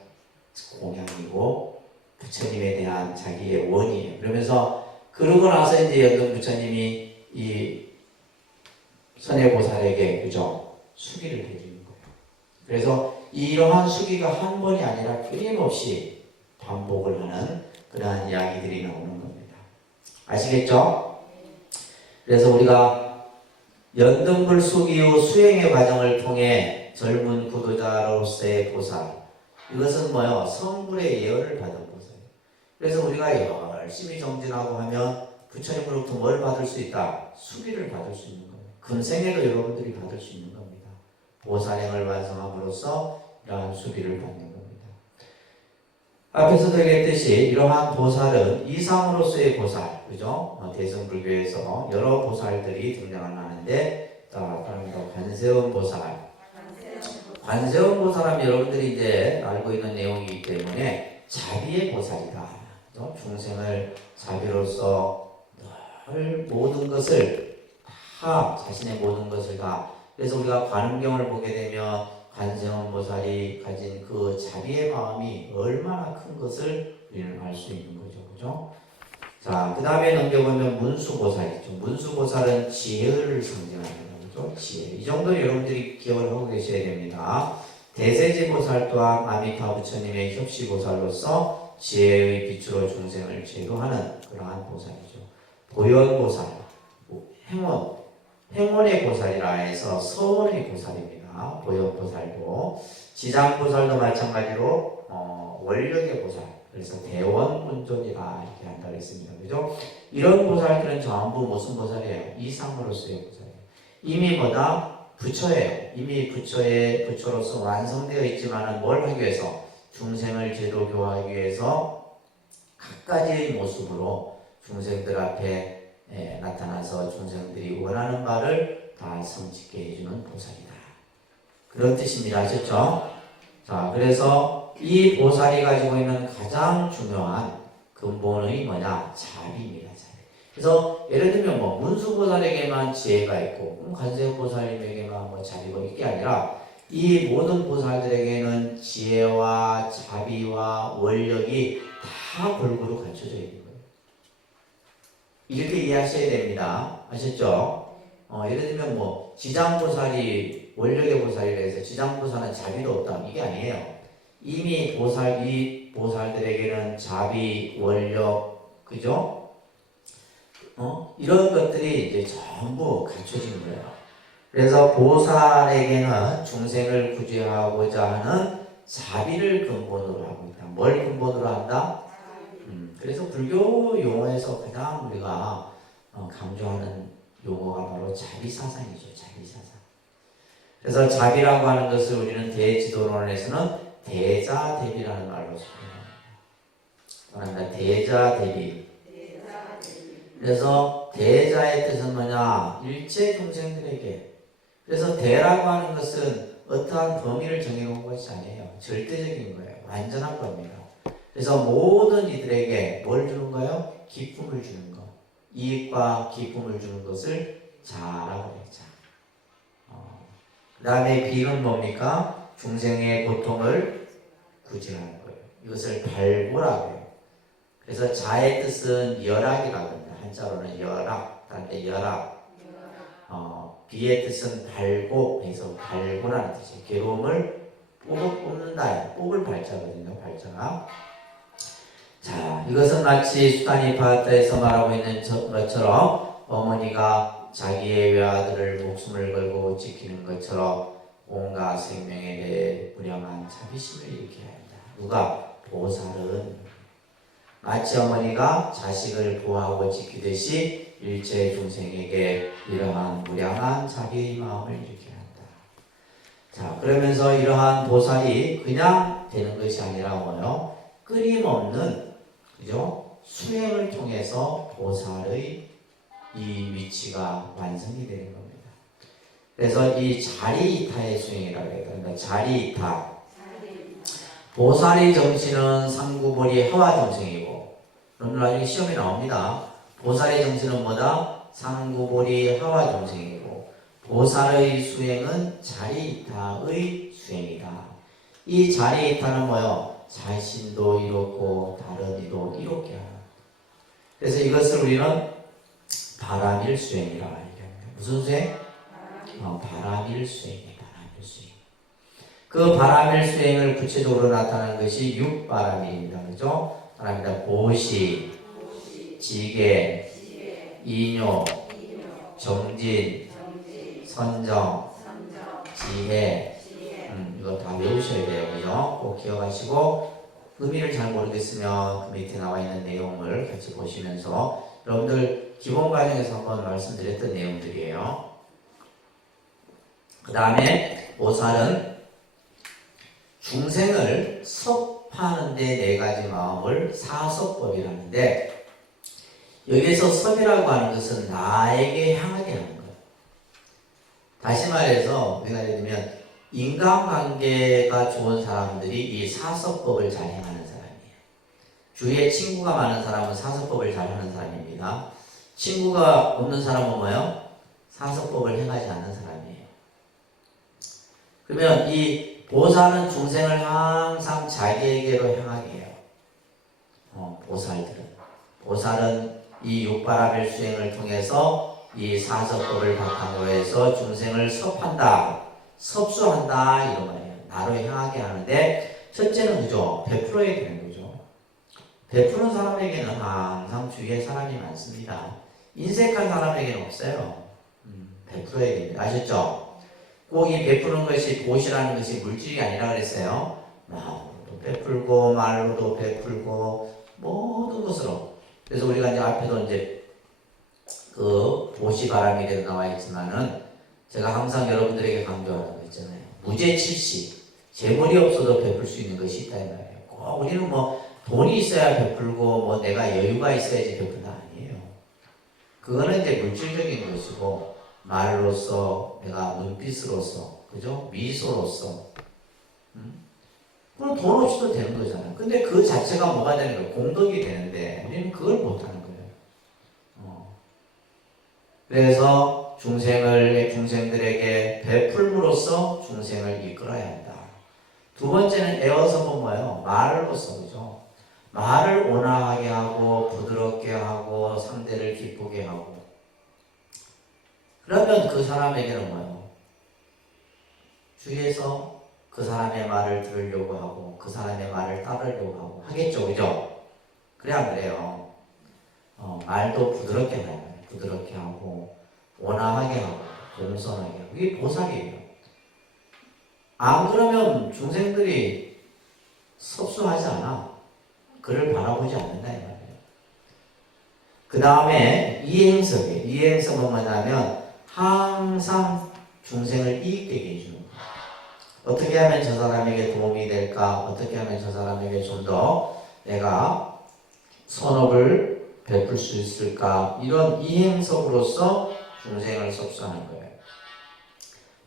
공양이고 부처님에 대한 자기의 원이에요. 그러면서 그러고 나서 이제 연등 부처님이 이 선해보살에게 그죠? 수기를 해주는 거예요. 그래서 이러한 수기가 한 번이 아니라 끊임없이 반복을 하는 그러한 이야기들이 나오는 겁니다. 아시겠죠? 그래서 우리가 연등불 수기 후 수행의 과정을 통해 젊은 구도자로서의 보살, 이것은 뭐예요? 성불의 예언을 받은 보살이에요. 그래서 우리가 열심히 정진하고 하면 부처님으로부터 뭘 받을 수 있다? 수기를 받을 수 있는 거예요. 금생에도 여러분들이 받을 수 있는 겁니다. 보살행을 완성함으로써 이러한 수기를 받는 겁니다. 앞에서도 얘기했듯이 이러한 보살은 이상으로서의 보살, 그죠? 대승불교에서 여러 보살들이 등장을 하는데, 다음으로 관세음 보살. 관세음 보살은 여러분들이 이제 알고 있는 내용이기 때문에 자비의 보살이다. 그죠? 중생을 자비로서 늘 모든 것을 다, 자신의 모든 것을 다. 그래서 우리가 관음경을 보게 되면 관세음 보살이 가진 그 자비의 마음이 얼마나 큰 것을 우리는 알 수 있는 거죠. 그죠? 자, 그 다음에 넘겨보면 문수보살이죠. 문수보살은 지혜를 상징합니다. 그죠? 지혜. 이 정도 여러분들이 기억을 하고 계셔야 됩니다. 대세지보살 또한 아미타 부처님의 협시보살로서 지혜의 빛으로 중생을 제도하는 그러한 보살이죠. 보현보살, 행원의 보살이라 해서 서원의 보살입니다. 보현보살도. 지장보살도 마찬가지로 원력의 보살, 그래서 대원문존이라 이렇게 한다고 했습니다. 그죠? 이런 보살들은 전부 무슨 보살이에요? 이상으로서의 보살이에요. 이미 뭐다? 부처예요. 이미 부처로서 완성되어 있지만은 뭘 하기 위해서? 중생을 제도 교화하기 위해서 각가지의 모습으로 중생들 앞에 나타나서 중생들이 원하는 바를 다 성취게 해주는 보살이다. 그런 뜻입니다. 아셨죠? 자, 그래서 이 보살이 가지고 있는 가장 중요한 근본의 뭐냐? 자비입니다. 자비. 그래서 예를 들면 뭐 문수보살에게만 지혜가 있고 관세음보살님에게만 뭐 자비가 이게 아니라 이 모든 보살들에게는 지혜와 자비와 원력이 다 골고루 갖춰져 있는 거예요. 이렇게 이해하셔야 됩니다. 아셨죠? 예를 들면 뭐 지장보살이 원력의 보살이라 해서 지장보살은 자비도 없다 이게 아니에요. 이미 이 보살들에게는 자비, 원력, 그죠? 이런 것들이 이제 전부 갖춰진 거예요. 그래서 보살에게는 중생을 구제하고자 하는 자비를 근본으로 하고 있다. 뭘 근본으로 한다? 그래서 불교 용어에서 가장 우리가 강조하는 용어가 바로 자비사상이죠. 자비사상. 그래서 자비라고 하는 것을 우리는 대지도론에서는 대자대비라는 말로 소개합니다. 대자대비. 그래서 대자의 뜻은 뭐냐? 일체 중생들에게. 그래서 대라고 하는 것은 어떠한 범위를 정해놓은 것이 아니에요. 절대적인 거예요. 완전한 겁니다. 그래서 모든 이들에게 뭘 주는 거예요? 기쁨을 주는 거. 이익과 기쁨을 주는 것을 자라고 했죠. 그 다음에 비는 뭡니까? 중생의 고통을 구제하는 거예요. 이것을 발고라고 해요. 그래서 자의 뜻은 열악이라고 합니다. 한자로는 열악, 다른데 열악. 비의 뜻은 발고, 해서 발고라는 뜻이에요. 괴로움을 뽑는다. 뽑을 발자거든요. 발자가. 자, 이것은 마치 수다니파타에서 말하고 있는 것처럼 어머니가 자기의 외아들을 목숨을 걸고 지키는 것처럼 온갖 생명에 대해 무량한 자비심을 일으켜야 한다. 누가? 보살은 마치 어머니가 자식을 보호하고 지키듯이 일체 중생에게 이러한 무량한 자비의 마음을 일으켜야 한다. 자, 그러면서 이러한 보살이 그냥 되는 것이 아니라 뭐요? 끊임없는, 그죠? 수행을 통해서 보살의 이 위치가 완성이 되는 겁니다. 그래서 이 자리이타의 수행이라고 해요. 그러니까 자리이타. 보살의 정신은 상구보리 하와정생이고, 여러분 나중에 시험에 나옵니다. 보살의 정신은 뭐다? 상구보리 하와정생이고, 보살의 수행은 자리이타의 수행이다. 이 자리이타는 뭐요? 자신도 이롭고 다른 이도 이롭게 하는. 그래서 이것을 우리는 바람일 수행이라 얘기합니다. 무슨 수행? 바람일 수행이에요. 바람일 수행. 그 바람일 수행을 구체적으로 나타내는 것이 육바람입니다. 그죠? 바람이다. 보시, 지계, 이뇨, 정진, 선정, 지혜. 이거 다 외우셔야 돼요. 그죠? 꼭 기억하시고, 의미를 잘 모르겠으면 그 밑에 나와 있는 내용을 같이 보시면서, 여러분들 기본 과정에서 한번 말씀드렸던 내용들이에요. 그 다음에 보살은 중생을 섭하는 데 네 가지 마음을 사섭법이라는데, 여기에서 섭이라고 하는 것은 나에게 향하게 하는 거예요. 다시 말해서 우리가 예를 들면 인간관계가 좋은 사람들이 이 사섭법을 잘 행하는 사람이에요. 주위에 친구가 많은 사람은 사섭법을 잘 하는 사람입니다. 친구가 없는 사람은 뭐예요? 사섭법을 행하지 않는 사람이에요. 그러면 이 보살은 중생을 항상 자기에게로 향하게 해요. 보살은 이 육바라밀 수행을 통해서 이 사섭법을 바탕으로 해서 중생을 섭한다, 섭수한다 이런 말이에요. 나로 향하게 하는데, 첫째는 그죠? 베풀어야 되는 거죠. 베푸는 사람에게는 항상 주위에 사람이 많습니다. 인색한 사람에게는 없어요. 베풀어야 됩니다. 아셨죠? 꼭 이 베푸는 것이 보시라는 것이 물질이 아니라 그랬어요. 마음으로도 베풀고 말로도 베풀고 모든 것으로. 그래서 우리가 이제 앞에도 이제 그 보시바람이라고 나와 있지만은 제가 항상 여러분들에게 강조하는 거 있잖아요. 무죄칠시. 재물이 없어도 베풀 수 있는 것이 있다 이 말이에요. 꼭 우리는 뭐 돈이 있어야 베풀고 뭐 내가 여유가 있어야지 베푼다 아니에요. 그거는 이제 물질적인 것이고, 말로써, 내가 눈빛으로써, 그죠? 미소로써, 그럼 돈 없이도 되는 거잖아요. 근데 그 자체가 뭐가 되는 거예요? 공덕이 되는데 우리는 그걸 못하는 거예요. 그래서 중생들에게 베풀므로써 중생을 이끌어야 한다. 두 번째는 에어서는 뭐예요? 말로써, 그죠? 말을 온화하게 하고 부드럽게 하고 상대를 기쁘게 하고. 그러면 그 사람에게는 뭐예요? 주위에서 그 사람의 말을 들으려고 하고 그 사람의 말을 따르려고 하고 하겠죠, 그죠? 그래 안 그래요? 말도 부드럽게 해요. 부드럽게 하고 온화하게 하고 공손하게 하고. 이게 보살이에요. 안 그러면 중생들이 섭수하지 않아. 그를 바라보지 않는다 이 말이에요. 그 다음에 이행석이에요. 이행석은 뭐냐면 항상 중생을 이익되게 해주는 거예요. 어떻게 하면 저 사람에게 도움이 될까? 어떻게 하면 저 사람에게 좀 더 내가 선업을 베풀 수 있을까? 이런 이행석으로서 중생을 섭수하는 거예요.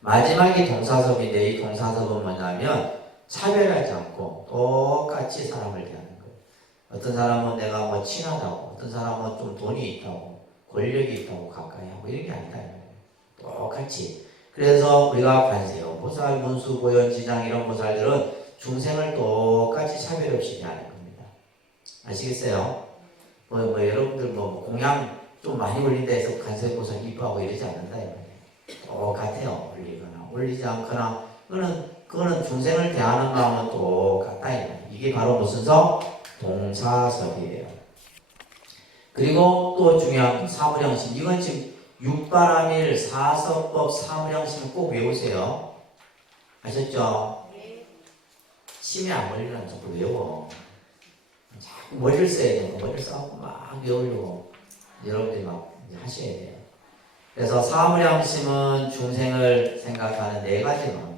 마지막이 동사섭인데 이 동사섭은 뭐냐면 차별하지 않고 똑같이 사람을 대하는 거예요. 어떤 사람은 내가 뭐 친하다고, 어떤 사람은 좀 돈이 있다고, 권력이 있다고 가까이 하고 이런 게 아니다. 똑같이. 그래서 우리가 관세요, 보살, 문수, 보현, 지장 이런 보살들은 중생을 똑같이 차별 없이 대하는 겁니다. 아시겠어요? 여러분들 공양 좀 많이 올린다 해서 관세보살 이뻐하고 이러지 않는다. 똑같아요. 올리지 않거나, 그거는 중생을 대하는 마음은 똑같다. 이게 바로 무슨 섭? 동사섭이에요. 그리고 또 중요한 사무량심. 이건 지금 육바라밀, 사서법, 사무량심 꼭 외우세요. 아셨죠? 침이 안 걸리면 자꾸 외워. 자꾸 머리를 써야 돼요. 머리를 써갖고 막 외우려고 여러분들이 막 하셔야 돼요. 그래서 사무량심은 중생을 생각하는 네 가지 마음이에요.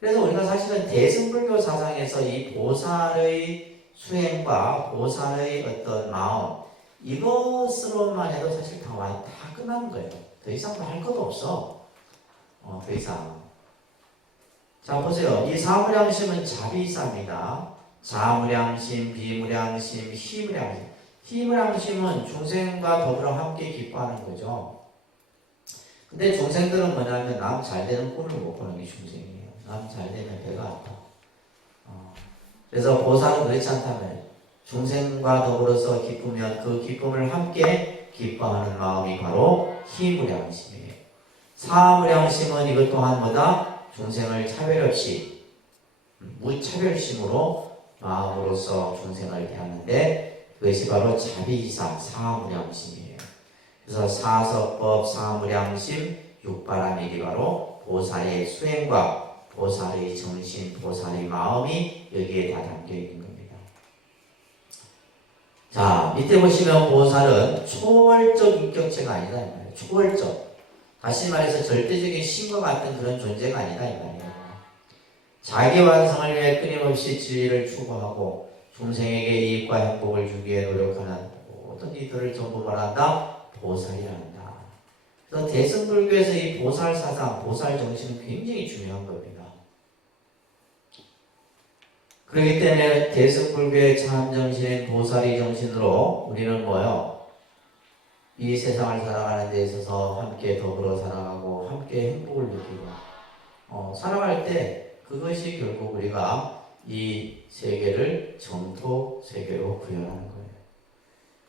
그래서 우리가 사실은 대승불교 사상에서 이 보살의 수행과 보살의 어떤 마음, 이것으로만 해도 사실 다 끝나는 거예요. 더 이상 할 것도 없어. 더 이상. 자, 보세요. 이 사무량심은 자비사입니다. 자무량심, 비무량심, 희무량심. 희무량심은 중생과 더불어 함께 기뻐하는 거죠. 근데 중생들은 뭐냐면 남 잘되는 꼴을 못 보는 게 중생이에요. 남 잘되면 배가 아파. 그래서 보살은 그렇지 않다면 중생과 더불어서 기쁘면 그 기쁨을 함께 기뻐하는 마음이 바로 희무량심이에요. 사무량심은 이것 또한 뭐다? 중생을 차별 없이 무차별심으로 마음으로서 중생을 대하는데 그것이 바로 자비이사 사무량심이에요. 그래서 사서법, 사무량심, 육바라밀이 바로 보살의 수행과 보살의 정신, 보살의 마음이 여기에 다 담겨 있는 겁니다. 자, 밑에 보시면 보살은 초월적 인격체가 아니다 이 말이에요. 초월적. 다시 말해서 절대적인 신과 같은 그런 존재가 아니다 이 말이에요. 자기 완성을 위해 끊임없이 진리를 추구하고 중생에게 이익과 행복을 주기 위해 노력하는 모든 이들을 전부 말한다? 보살이란다. 그래서 대승불교에서 이 보살 사상, 보살 정신은 굉장히 중요한 겁니다. 그렇기 때문에 대승불교의 참 정신인 보살의 정신으로 우리는 뭐요? 이 세상을 살아가는 데 있어서 함께 더불어 살아가고 함께 행복을 느끼고 살아갈 때 그것이 결국 우리가 이 세계를 정토 세계로 구현하는 거예요.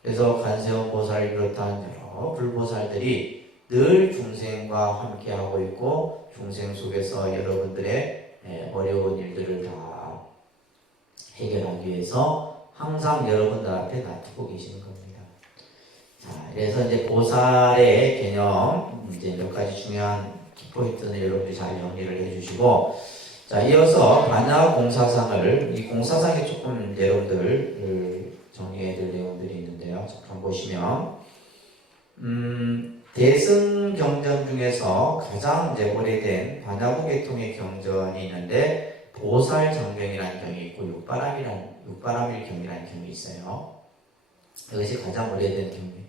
그래서 관세음 보살을 비롯한 여러 불보살들이 늘 중생과 함께하고 있고 중생 속에서 여러분들의 어려운 일들을 다 해결하기 위해서 항상 여러분들 앞에 놔두고 계시는 겁니다. 자, 그래서 이제 보살의 개념 이제 몇 가지 중요한 키포인트는 여러분들이 잘 정리를 해주시고, 자, 이어서 반야 공사상을, 이 공사상에 조금 여러분들 정리해야 될 내용들이 있는데요. 잠깐 보시면, 대승 경전 중에서 가장 이제 오래된 반야구 계통의 경전이 있는데, 보살 장경이라는 경이 있고, 육바라밀 경이라는 경이 있어요. 이것이 가장 오래된 경전.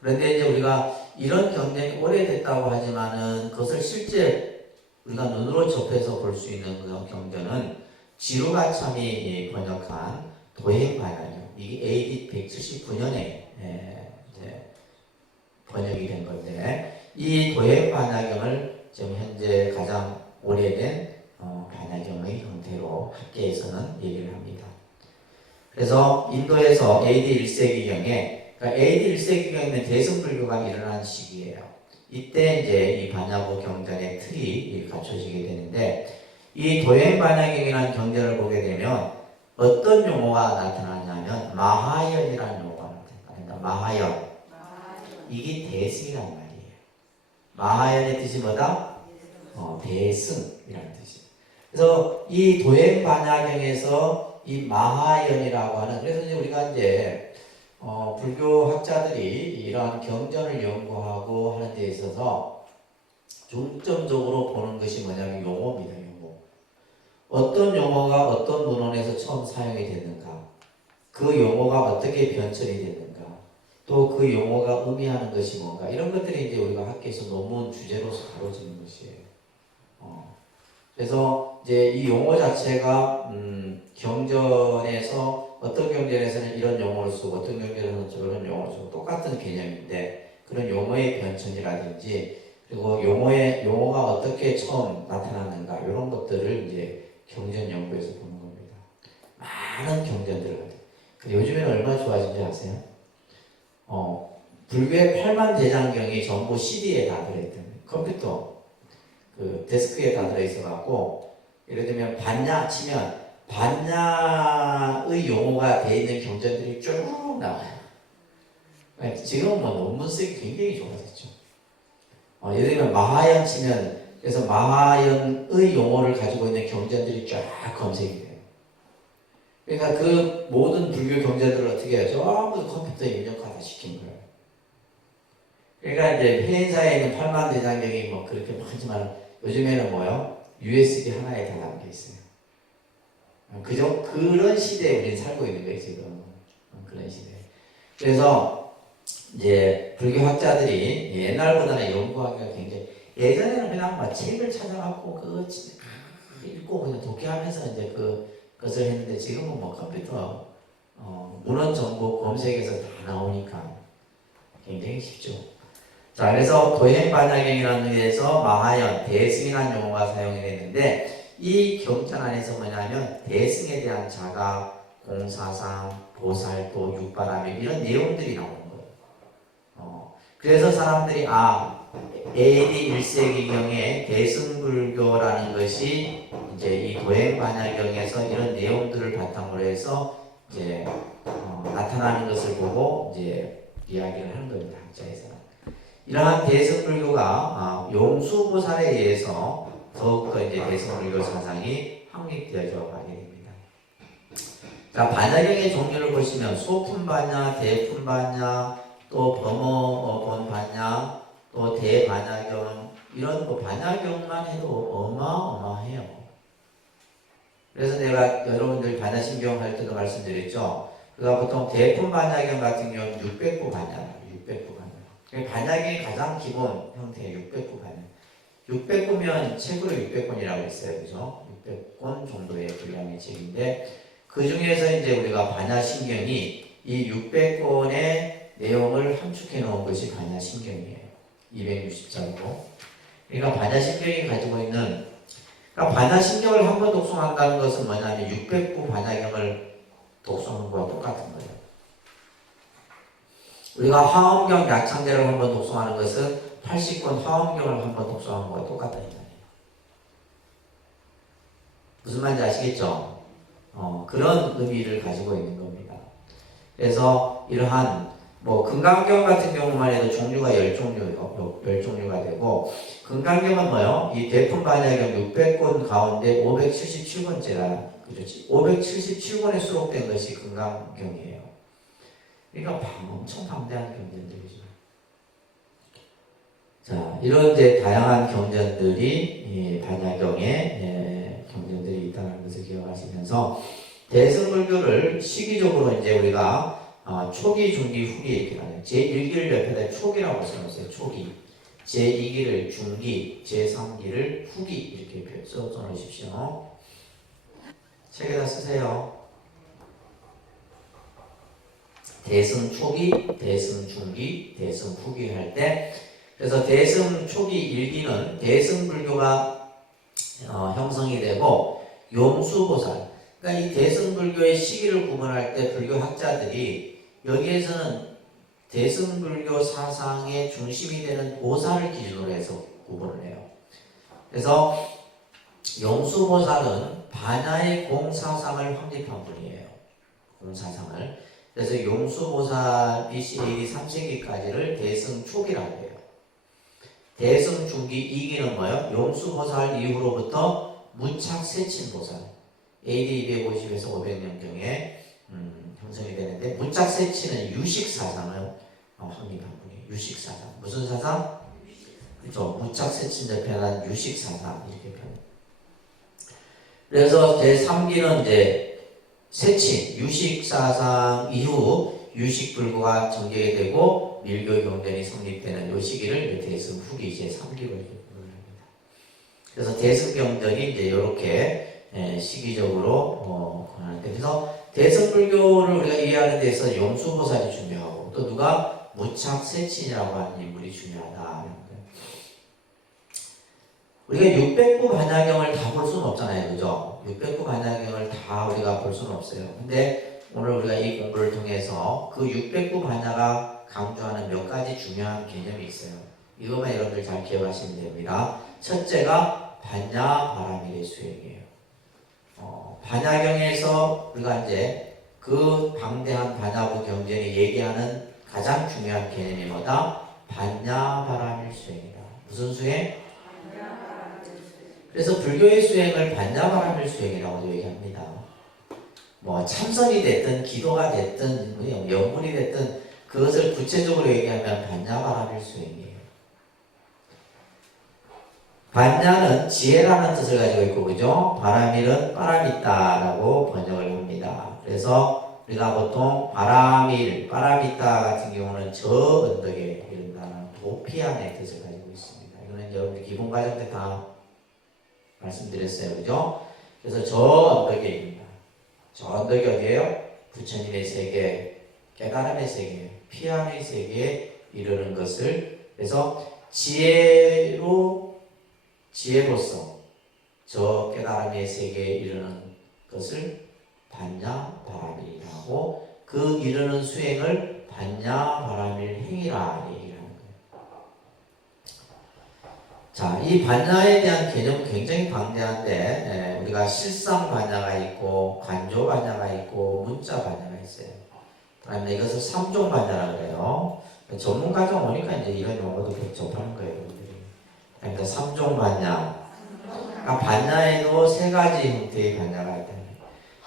그런데 이제 우리가 이런 경전이 오래됐다고 하지만은 그것을 실제 우리가 눈으로 접해서 볼 수 있는 그 경전은 지루가참이 번역한 도행반야경, 이게 AD 179년에 번역이 된 건데, 이 도행반야경을 지금 현재 가장 오래된 반야경의 형태로 학계에서는 얘기를 합니다. 그래서 인도에서 AD 1세기경에, 그러니까 AD 1세기경이면 대승불교가 일어난 시기예요. 이때 이제 이 반야부 경전의 틀이 갖춰지게 되는데, 이 도행반야경이라는 경전을 보게 되면 어떤 용어가 나타나냐면 마하연이라는 용어가 나타납니다. 마하연. 이게 대승이란 말이에요. 마하연의 뜻이 뭐다? 대승이라는 뜻이에요. 그래서 이 도행반야경에서 이 마하연이라고 하는, 그래서 이제 우리가 이제 불교 학자들이 이러한 경전을 연구하고 하는 데 있어서 중점적으로 보는 것이 뭐냐면 용어입니다. 용어. 어떤 용어가 어떤 문헌에서 처음 사용이 됐는가, 그 용어가 어떻게 변천이 됐는가, 또 그 용어가 의미하는 것이 뭔가, 이런 것들이 이제 우리가 학교에서 논문 주제로서 다뤄지는 것이에요. 그래서 이제 이 용어 자체가 경전에서 어떤 경전에서는 이런 용어를 쓰고 어떤 경전에서는 저런 용어를 쓰고 똑같은 개념인데, 그런 용어의 변천이라든지 그리고 용어가 어떻게 처음 나타났는가, 이런 것들을 이제 경전 연구에서 보는 겁니다. 많은 경전들을 가지고. 근데 요즘에는 얼마나 좋아진지 아세요? 불교의 8만 대장경이 전부 CD에 다 들어있던, 컴퓨터 그 데스크에 다 들어있어갖고, 예를 들면 반야 치면 반야의 용어가 되어 있는 경전들이 쭉 나와요. 지금은 뭐 논문 쓰기 굉장히 좋아졌죠. 예를 들면 마하연 치면, 그래서 마하연의 용어를 가지고 있는 경전들이 쫙 검색이 돼요. 그러니까 그 모든 불교 경전들을 어떻게 해요? 전부 컴퓨터에 입력하다 시킨 거예요. 그러니까 이제 해인사에 있는 8만 대장경이 뭐 그렇게 많지만, 요즘에는 뭐요? USB 하나에 다 담겨 있어요. 그런 시대에 우리는 살고 있는 거예요, 지금. 그런 시대. 그래서 이제 불교 학자들이 옛날보다는 연구하기가 굉장히, 예전에는 그냥 막 책을 찾아갖고 그거 읽고 그냥 독해하면서 이제 그것을 했는데, 지금은 뭐 컴퓨터 문헌 정보 검색해서 다 나오니까 굉장히 쉽죠. 자, 그래서 도행반야경이라는 데에서 마하연, 대승이라는 용어가 사용이 됐는데, 이 경전 안에서 뭐냐면 대승에 대한 자각, 공사상, 보살도, 육바라밀, 이런 내용들이 나오는 거예요. 그래서 사람들이 AD 1세기경에 대승불교라는 것이 이제 이 도행반야경에서 이런 내용들을 바탕으로 해서 이제 나타나는 것을 보고 이제 이야기를 하는 겁니다. 학자에서는. 이러한 대승불교가 용수보살에 의해서 더욱더 이제 대승불교 사상이 확립되어져 가게 됩니다. 자, 반야경의 종류를 보시면 소품반야, 대품반야, 또 범어본반야, 또 대반야경, 이런 반야경만 해도 어마어마해요. 그래서 내가 여러분들 반야신경 할 때도 말씀드렸죠. 그가 보통 대품반야경 같은 경우는 600부 반야, 600부 반야. 반야경이 가장 기본 형태의 600부 반야. 600부면 책으로 600권이라고 했어요. 그죠? 600권 정도의 분량의 책인데, 그 중에서 이제 우리가 반야신경이 이 600권의 내용을 함축해 놓은 것이 반야신경이에요. 260자고. 그러니까 반야신경이 가지고 있는, 그러니까 반야신경을 한 번 독송한다는 것은 뭐냐면 600부 반야경을 독송한 거와 똑같은 거예요. 우리가 화엄경 약창제를 한 번 독송하는 것은 80권 화엄경을 한 번 독송하는 거와 똑같다 이 말이에요. 무슨 말인지 아시겠죠? 그런 의미를 가지고 있는 겁니다. 그래서 이러한 금강경 같은 경우만 해도 종류가 10종류예요. 10종류가 되고, 금강경은 뭐요? 이 대품반야경 600권 가운데 577권째라, 그렇지? 577권에 수록된 것이 금강경이에요. 그러니까 엄청 방대한 경전들이죠. 자, 이런 이제 다양한 경전들이 반야경에 경전들이 있다는 것을 기억하시면서, 대승불교를 시기적으로 이제 우리가 초기, 중기, 후기 이렇게 나눠요. 제1기를 옆에다 초기라고 써놓으세요. 초기. 제2기를 중기, 제3기를 후기 이렇게 써놓으십시오. 책에다 쓰세요. 대승 초기, 대승 중기, 대승 후기 할 때, 그래서 대승 초기 일기는 대승 불교가 형성이 되고 용수보살, 그러니까 이 대승 불교의 시기를 구분할 때 불교 학자들이 여기에서는 대승 불교 사상의 중심이 되는 보살을 기준으로 해서 구분을 해요. 그래서 용수보살은 반야의 공사상을 확립한 분이에요. 공사상을. 그래서 용수보살 BC AD 3세기까지를 대승 초기라고 해요. 대승 중기 2기는 뭐예요? 용수보살 이후로부터 무착세친보살 AD 250에서 500년경에 형성이 되는데, 무착세친은 유식사상을 확립한 분이에요. 유식사상. 무슨 사상? 그렇죠. 무착세친 대표한 유식사상 이렇게 표현해요. 그래서 제3기는 이제 세친, 유식사상 이후 유식불교가 전개가 되고 밀교 경전이 성립되는 이 시기를 대승 후기 제3기로 부릅니다. 그래서 대승 경전이 이제 이렇게 시기적으로 그래서 대승불교를 우리가 이해하는 데서 용수보살이 중요하고, 또 누가 무착세친이라고 하는 인물이 중요하다. 우리가 609 반야경을 다 볼 수는 없잖아요. 그죠? 609 반야경을 다 우리가 볼 수는 없어요. 근데 오늘 우리가 이 공부를 통해서 그 609 반야가 강조하는 몇 가지 중요한 개념이 있어요. 이것만 여러분들 잘 기억하시면 됩니다. 첫째가 반야 바라밀의 수행이에요. 반야경에서 우리가 이제 그 방대한 반야부 경전이 얘기하는 가장 중요한 개념이 뭐다? 반야 바라밀 수행이다. 무슨 수행? 그래서 불교의 수행을 반야바라밀 수행이라고 얘기합니다. 뭐 참선이 됐든 기도가 됐든 영문이 됐든 그것을 구체적으로 얘기하면 반야바라밀 수행이에요. 반야는 지혜라는 뜻을 가지고 있고, 그죠? 바라밀은 빠라미따라고 번역을 합니다. 그래서 우리가 보통 바라밀, 빠라미따 같은 경우는 저 언덕에 이른다는 도피함의 뜻을 가지고 있습니다. 이거는 여러분들 기본 과정 때 다 말씀드렸어요. 그죠? 그래서 저 언덕에 있습니다. 저 언덕이 어디예요? 부처님의 세계, 깨달음의 세계, 피함의 세계에 이르는 것을, 그래서 지혜로서 저 깨달음의 세계에 이르는 것을 반야바라밀이라고, 그 이르는 수행을 반야바라밀 행위라 얘기를 하는 거예요. 자, 이 반야에 대한 개념은 굉장히 방대한데, 우리가 실상 반야가 있고, 간조 반야가 있고, 문자 반야가 있어요. 그다음에 이것을 3종 반야라고 그래요. 전문 과정 오니까 이제 이런 용어도 계속 접하는 거예요, 여러분들이. 그러니까 3종 반야. 그러니까 반야에도 세 가지 형태의 반야가 있다.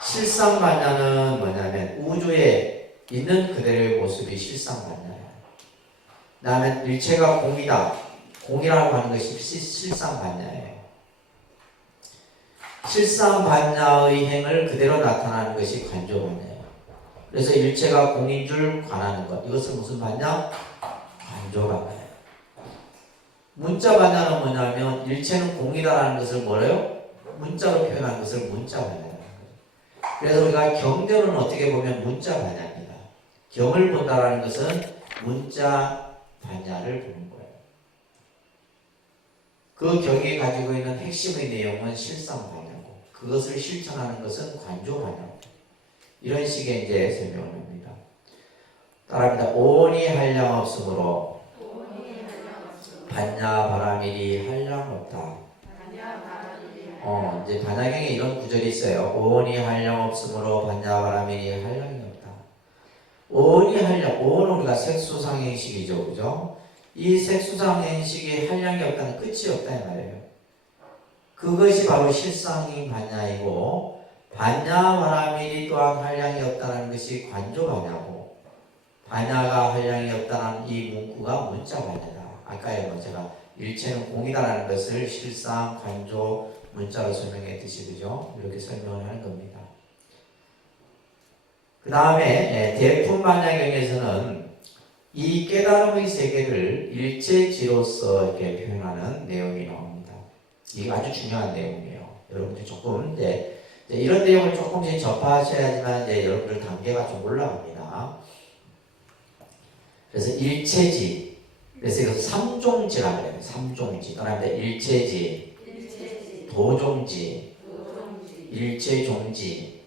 실상 반야는 뭐냐면 우주에 있는 그대로의 모습이 실상 반야예요. 그다음에 일체가 공이다. 공이라고 하는 것이 실상 반야예요. 실상 반야의 행을 그대로 나타나는 것이 관조 반야예요. 그래서 일체가 공인 줄 관하는 것, 이것은 무슨 반야? 관조 반야예요. 문자 반야는 뭐냐면 일체는 공이다라는 것을 뭐래요? 문자로 표현한 것을 문자 반야라는 거예요. 그래서 우리가 경전은 어떻게 보면 문자 반야입니다. 경을 본다라는 것은 문자 반야를 보는 거예요. 그 경이 가지고 있는 핵심의 내용은 실상 반야고, 그것을 실천하는 것은 관조 반야고, 이런 식의 이제 설명을 합니다. 따라합니다. 오온이 한량 없으므로 반야 바라밀이 한량 없다. 이제 반야경에 이런 구절이 있어요. 오온이 한량 없으므로 반야 바라밀이 한량이 없다. 오온이 한량, 오온은 우리가 색수상행식이죠, 그죠? 이 색수상행식이 한량이 없다는 끝이 없다 이 말이에요. 그것이 바로 실상인 반야이고, 반야 바라밀이 또한 한량이 없다는 것이 관조 반야고, 반야가 한량이 없다는 이 문구가 문자 반야다. 아까요, 제가 일체는 공이다라는 것을 실상, 관조, 문자로 설명했듯이, 그죠? 이렇게 설명을 하는 겁니다. 그 다음에 대품반야경에서는 이 깨달음의 세계를 일체지로서 이렇게 표현하는 내용이 나옵니다. 이게 아주 중요한 내용이에요. 여러분들 조금 이제 이런 내용을 조금씩 접하셔야지만 이제 여러분들 단계가 좀 올라갑니다. 그래서 일체지, 그래서 이거 삼종지라고 해요. 삼종지. 또는 일체지, 도종지, 일체종지.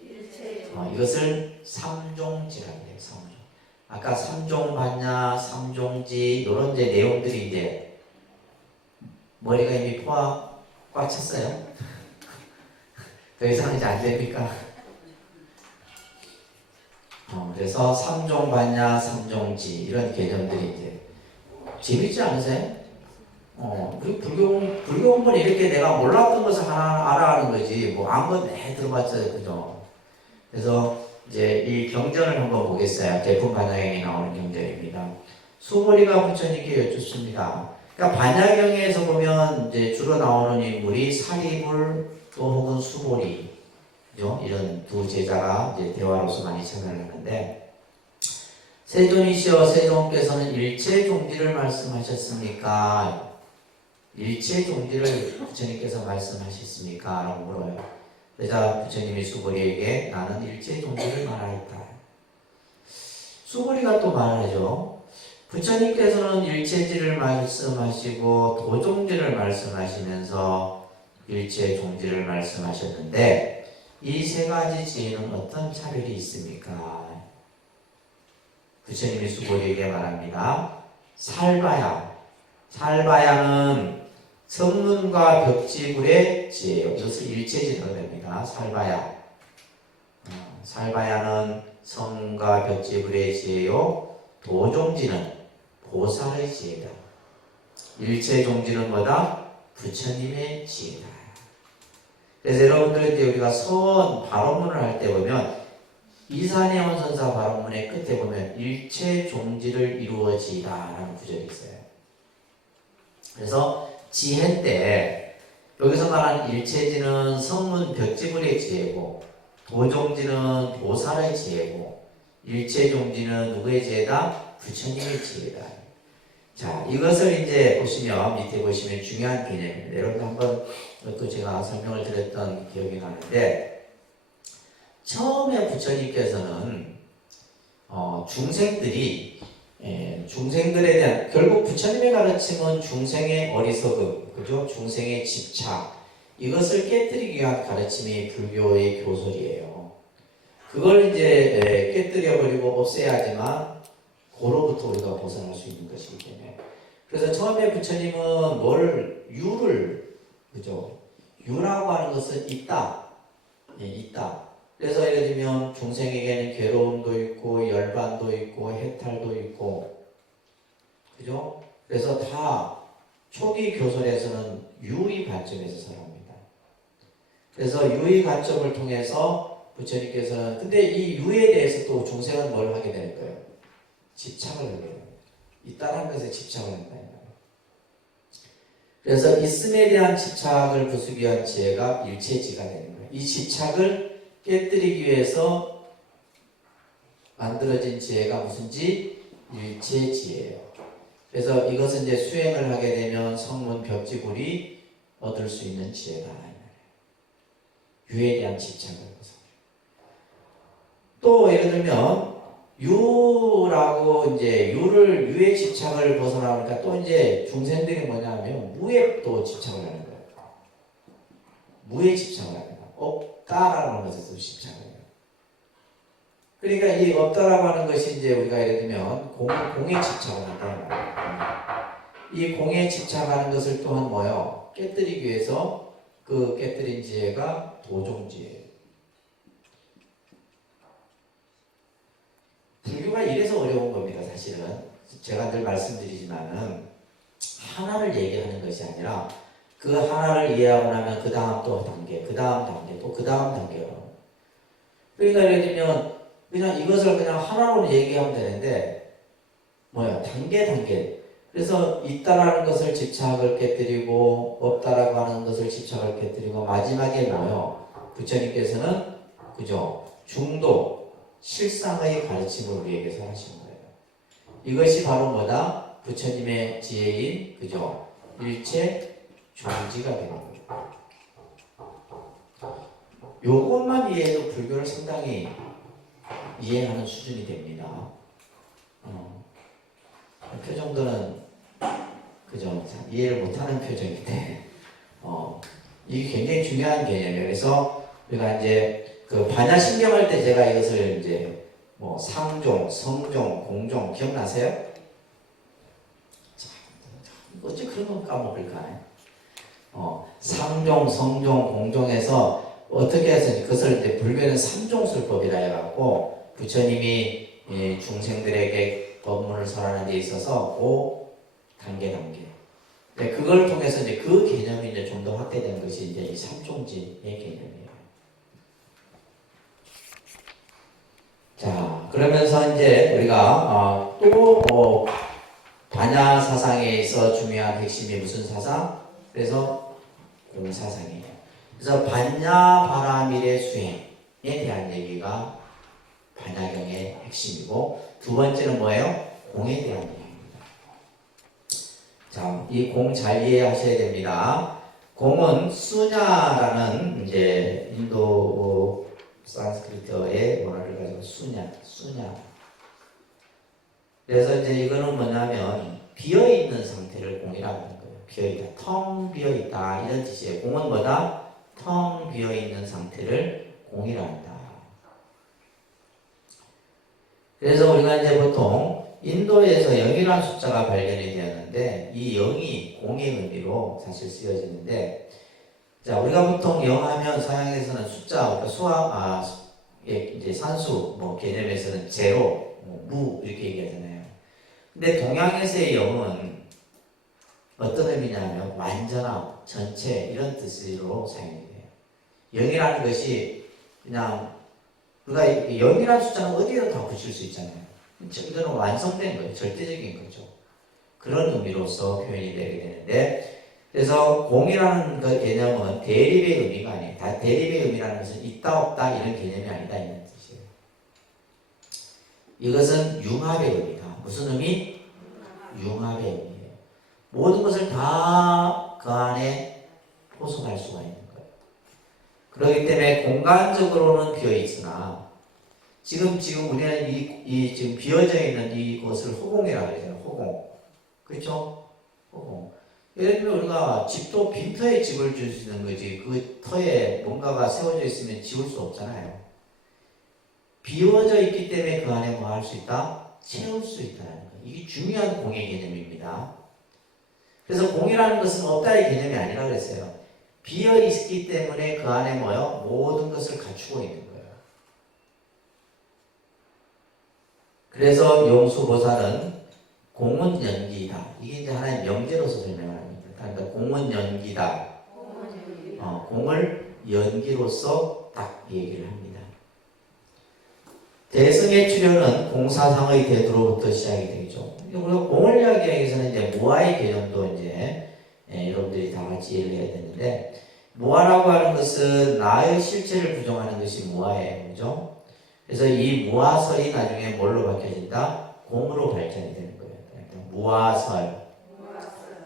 이것을 삼종지라고 해요. 삼종. 아까 삼종반야, 삼종지 이런 이제 내용들이 이제 머리가 이미 꽉 찼어요. 더 이상 이제 안 됩니까? 그래서 삼종반야, 삼종지 이런 개념들이 이제 재밌지 않으세요? 우리 불교 공부는 이렇게 내가 몰랐던 것을 하나 알아가는 거지 뭐 아무것도 내 들어봤어요, 그죠? 그래서 이제 이 경전을 한번 보겠어요. 대품반야경에 나오는 경전입니다. 수보리가 부처님께 여쭙습니다. 그러니까 반야경에서 보면 이제 주로 나오는 인물이 사리불 또 혹은 수보리, 그죠? 이런 두 제자가 이제 대화로서 많이 참여를 하는데, 세존이시여, 세존께서는 일체종지를 말씀하셨습니까? 일체종지를 부처님께서 말씀하셨습니까? 라고 물어요. 그러자 부처님이 수보리에게 나는 일체종지를 말하였다. 수보리가 또 말하죠. 부처님께서는 일체지를 말씀하시고 도종지를 말씀하시면서 일체종지를 말씀하셨는데 이 세 가지 지혜는 어떤 차별이 있습니까? 부처님이 수보리에게 말합니다. 살바야는 성문과 벽지불의 지혜요. 이것을 일체지라고 합니다. 살바야는 성문과 벽지불의 지혜요. 도종지는 보살의 지혜다. 일체종지는 뭐다? 부처님의 지혜다. 그래서 여러분들 이제 우리가 서원 발언문을 할 때 보면 이산해원 선사 발언문의 끝에 보면 일체종지를 이루어지다라는 구절이 있어요. 그래서 지혜 때 여기서 말하는 일체지는 성문 벽지불의 지혜고 도종지는 보살의 지혜고 일체종지는 누구의 지혜다? 부처님의 지혜다. 자, 이것을 이제 보시면 밑에 보시면 중요한 개념입니다. 여러분 한번 또 제가 설명을 드렸던 기억이 나는데 처음에 부처님께서는 중생들에 대한 결국 부처님의 가르침은 중생의 어리석음, 그죠? 중생의 집착 이것을 깨뜨리기 위한 가르침이 불교의 교설이에요. 그걸 이제 깨뜨려 버리고 없애야 하지만 그로부터 우리가 벗어날 수 있는 것이기 때문에 그래서 처음에 부처님은 유를 그죠? 유라고 하는 것은 있다. 있다. 그래서 예를 들면 중생에게는 괴로움도 있고 열반도 있고 해탈도 있고 그죠? 그래서 다 초기 교설에서는 유의 관점에서 설합니다. 그래서 유의 관점을 통해서 부처님께서는 근데 이 유에 대해서 또 중생은 뭘 하게 되는 거예요? 집착을 하게 됩니다. 있다는 것에 집착을 한다. 그래서 있음에 대한 집착을 부수기 위한 지혜가 일체지가 되는 거예요. 이 집착을 깨뜨리기 위해서 만들어진 지혜가 무슨 지? 일체지예요. 그래서 이것은 이제 수행을 하게 되면 성문 벽지불이 얻을 수 있는 지혜다. 유에 대한 집착을 벗어. 또 예를 들면 유라고 이제 유의 집착을 벗어나니까 또 이제 중생들이 뭐냐면 무에 또 집착을 하는 거예요. 무에 집착을 합니다. 없다라는 것에서 집착을 해요. 그러니까 이 없다라고 하는 것이 이제 우리가 예를 들면 공에 집착을 한다. 이 공에 집착하는 것을 또한 뭐요? 깨뜨리기 위해서 그 깨뜨린 지혜가 도종지혜예요. 불교가 이래서 어려운 겁니다. 사실은 제가 늘 말씀드리지만은 하나를 얘기하는 것이 아니라 그 하나를 이해하고 나면 그 다음 또 단계, 그 다음 단계, 또 그 다음 단계로. 그러니까 예를 들면 그냥 이것을 그냥 하나로 얘기하면 되는데 단계. 그래서 있다라는 것을 집착을 깨뜨리고 없다라고 하는 것을 집착을 깨뜨리고 마지막에 부처님께서는 그죠? 중도 실상의 가르침을 우리에게서 하신 거예요. 이것이 바로 뭐다? 부처님의 지혜인 그죠? 일체 종지가 되는 거예요. 요것만 이해해도 불교를 상당히 이해하는 수준이 됩니다. 표정들은 그죠? 이해를 못하는 표정인데 이게 굉장히 중요한 개념이에요. 그래서 우리가 이제 그 반야신경 할 때 제가 이것을 이제 뭐 상종, 성종, 공종 기억나세요? 어째 그런 거 까먹을까요? 상종, 성종, 공종에서 어떻게 해서 그것을 이제 불교는 삼종술법이라 해갖고 부처님이 중생들에게 법문을 설하는 데 있어서 단계. 그걸 통해서 이제 그 개념이 이제 좀 더 확대된 것이 이제 이 삼종지의 개념이에요. 자, 그러면서 이제 우리가 또 반야 사상에서 중요한 핵심이 무슨 사상? 그래서 공사상이에요. 그래서 반야 바라밀의 수행에 대한 얘기가 반야경의 핵심이고, 두 번째는 뭐예요? 공에 대한 얘기입니다. 자, 이 공 잘 이해하셔야 됩니다. 공은 수냐라는 이제 인도 산스크리트어의 원어를 가지고 수냐. 그래서 이제 이거는 뭐냐면 비어 있는 상태를 공이라고 하는 거예요. 비어 있다, 텅 비어 있다 이런 뜻이에요. 공은 뭐다? 텅 비어 있는 상태를 공이라 한다. 그래서 우리가 이제 보통 인도에서 0이라는 숫자가 발견이 되었는데 이 0이 공의 의미로 사실 쓰여지는데, 자, 우리가 보통 0 하면 서양에서는 숫자, 그러니까 수학, 이제 산수 개념에서는 제로, 무 이렇게 얘기하잖아요. 근데 동양에서의 0은 어떤 의미냐면 완전함, 전체 이런 뜻으로 사용이 돼요. 0이라는 것이 그냥 우리가 0이라는 숫자는 어디에도 다 붙일 수 있잖아요. 이거는 완성된 거예요. 절대적인 거죠. 그런 의미로서 표현이 되게 되는데, 그래서 공이라는 그 개념은 대립의 의미가 아니에요. 대립의 의미라는 것은 있다 없다 이런 개념이 아니다 이런 뜻이에요. 이것은 융합의 의미다. 무슨 의미? 융합의 의미예요. 모든 것을 다 그 안에 포섭할 수가 있는 거예요. 그렇기 때문에 공간적으로는 비어 있으나 지금 우리는 이 지금 비어져 있는 이것을 허공이라고 해요. 허공. 그렇죠? 허공. 예를 들면 우리가 집도 빈터에 집을 줄 수 있는 거지, 그 터에 뭔가가 세워져 있으면 지울 수 없잖아요. 비워져 있기 때문에 그 안에 뭐 할 수 있다? 채울 수 있다는 거예요. 이게 중요한 공의 개념입니다. 그래서 공이라는 것은 없다의 개념이 아니라 그랬어요. 비어 있기 때문에 그 안에 뭐요? 모든 것을 갖추고 있는 거예요. 그래서 용수보살은 공은 연기다. 이게 이제 하나의 명제로서 설명을 합니다. 그러니까 공은 연기다. 공을 연기로서 딱 얘기를 합니다. 대승의 출현은 공사상의 대두로부터 시작이 되죠. 우리가 공을 이야기하기 위해서는 이제 무아의 개념도 이제 여러분들이 다 같이 이해를 해야 되는데, 무아라고 하는 것은 나의 실체를 부정하는 것이 무아예요. 그죠? 그래서 이 무아설이 나중에 뭘로 밝혀진다? 공으로 발전이 되는 거예요. 그러니까 무아설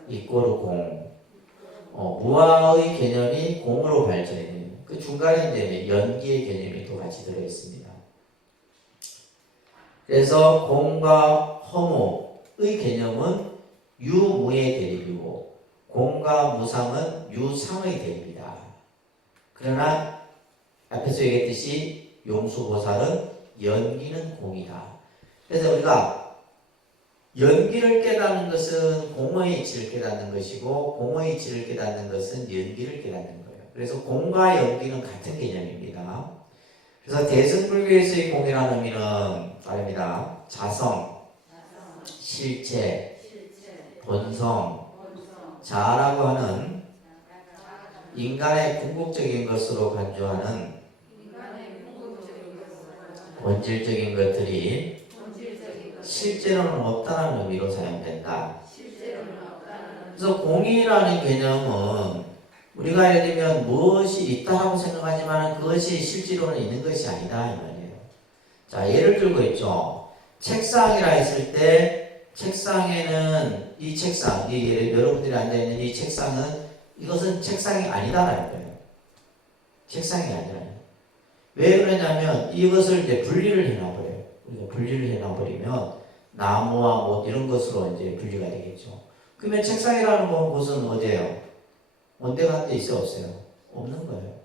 이꼬르 공. 무아의 개념이 공으로 발전이 돼요. 그 중간에 이제 연기의 개념이 또 같이 들어있습니다. 그래서 공과 허무의 개념은 유무의 대립이고, 공과 무상은 유상의 대립이다. 그러나 앞에서 얘기했듯이 용수보살은 연기는 공이다. 그래서 우리가 연기를 깨닫는 것은 공의 이치를 깨닫는 것이고, 공의 이치를 깨닫는 것은 연기를 깨닫는 거예요. 그래서 공과 연기는 같은 개념입니다. 그래서 대승불교에서의 공이라는 의미는 다릅니다. 자성, 실체, 본성, 자라고 하는 인간의 궁극적인 것으로 간주하는 본질적인 것들이 실제로는 없다는 의미로 사용된다. 그래서 공이라는 개념은 우리가 예를 들면 무엇이 있다라고 생각하지만 그것이 실제로는 있는 것이 아니다 이 말이에요. 자, 예를 들고 있죠. 책상이라 했을 때 책상에는 이 책상, 여러분들이 앉아있는 이 책상은 이것은 책상이 아니다라는 거예요. 책상이 아니라. 왜 그러냐면 이것을 이제 분리를 해놔버려요. 우리가 분리를 해놔버리면 나무와 뭐 이런 것으로 이제 분리가 되겠죠. 그러면 책상이라는 곳은 어디예요? 원대가 한 데 있어요? 없어요? 없는 거예요.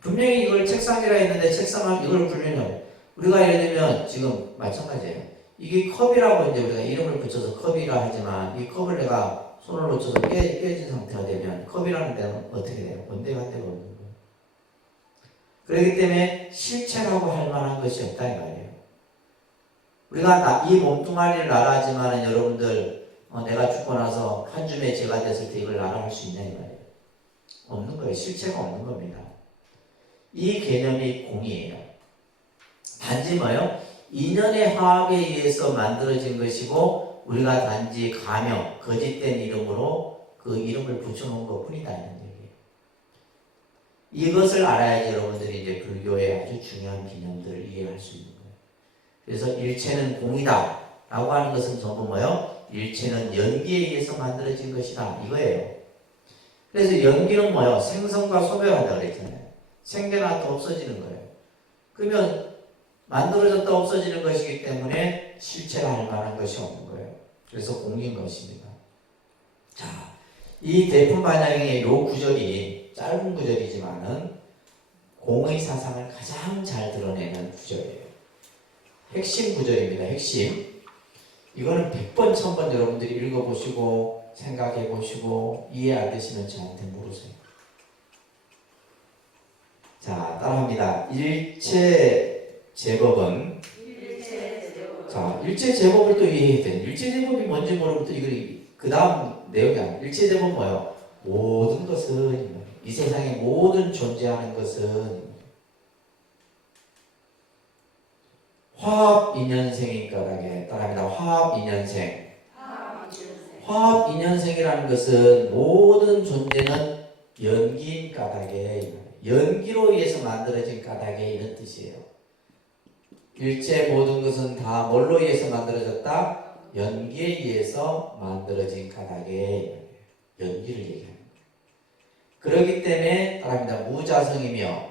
분명히 이걸 책상이라 했는데 책상을 이걸 분리는 우리가 예를 들면 지금 마찬가지예요. 이게 컵이라고 이제 우리가 이름을 붙여서 컵이라 하지만 이 컵을 내가 손을 놓쳐서 깨진 상태가 되면 컵이라는 데는 어떻게 돼요? 원대가 한 데가 없는 거예요. 그렇기 때문에 실체라고 할 만한 것이 없다 이 말이에요. 우리가 이 몸뚱아리를 나라하지만 여러분들 내가 죽고 나서 한 줌의 죄가 됐을 때 이걸 나라할 수 있냐 이 말이에요. 없는 거예요. 실체가 없는 겁니다. 이 개념이 공이에요. 단지 뭐예요? 인연의 화합에 의해서 만들어진 것이고 우리가 단지 가명, 거짓된 이름으로 그 이름을 붙여놓은 것 뿐이다 이런 얘기예요. 이것을 알아야지 여러분들이 이제 불교의 아주 중요한 개념들을 이해할 수 있는 거예요. 그래서 일체는 공이다 라고 하는 것은 전부 뭐예요? 일체는 연기에 의해서 만들어진 것이다 이거예요. 그래서 연기는 뭐예요? 생성과 소멸한다 그랬잖아요. 생겨났다 없어지는 거예요. 그러면 만들어졌다 없어지는 것이기 때문에 실체가 할 만한 것이 없는 거예요. 그래서 공인 것입니다. 자, 이 대품반야경의 요 구절이 짧은 구절이지만은 공의 사상을 가장 잘 드러내는 구절이에요. 핵심 구절입니다. 핵심. 이거는 100번, 1000번 여러분들이 읽어보시고 생각해보시고 이해 안 되시면 저한테 물으세요. 자, 따라합니다. 일체 제법은 자, 일체 제법을 또 이해해야 돼요. 일체 제법이 뭔지 모르면 또 이거 그 다음 내용이 아니에요. 일체 제법은 뭐예요? 모든 것은 이 세상의 모든 존재하는 것은 화합 인연생인 까닭에 따라합니다. 화합 인연생. 화합 인연생이라는 것은 모든 존재는 연기인 까닭에 연기로 의해서 만들어진 까닭에 이런 뜻이에요. 일체 모든 것은 다 뭘로 의해서 만들어졌다? 연기에 의해서 만들어진 까닭에 연기를 얘기합니다. 그렇기 때문에 따라합니다. 무자성이며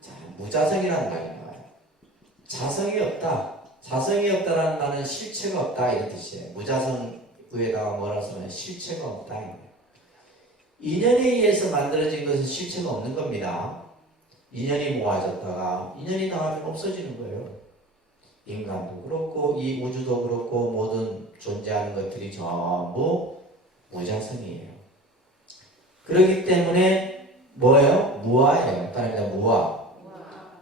자, 무자성이라는 말입니다. 자성이 없다. 자성이 없다라는 말은 실체가 없다 이런 뜻이에요. 무자성 위에다가 뭐라 쓰면 실체가 없다. 인연에 의해서 만들어진 것은 실체가 없는 겁니다. 인연이 모아졌다가 인연이 나가면 없어지는 거예요. 인간도 그렇고 이 우주도 그렇고 모든 존재하는 것들이 전부 무자성이에요. 그렇기 때문에 뭐예요? 무아예요. 따라합니다. 무아.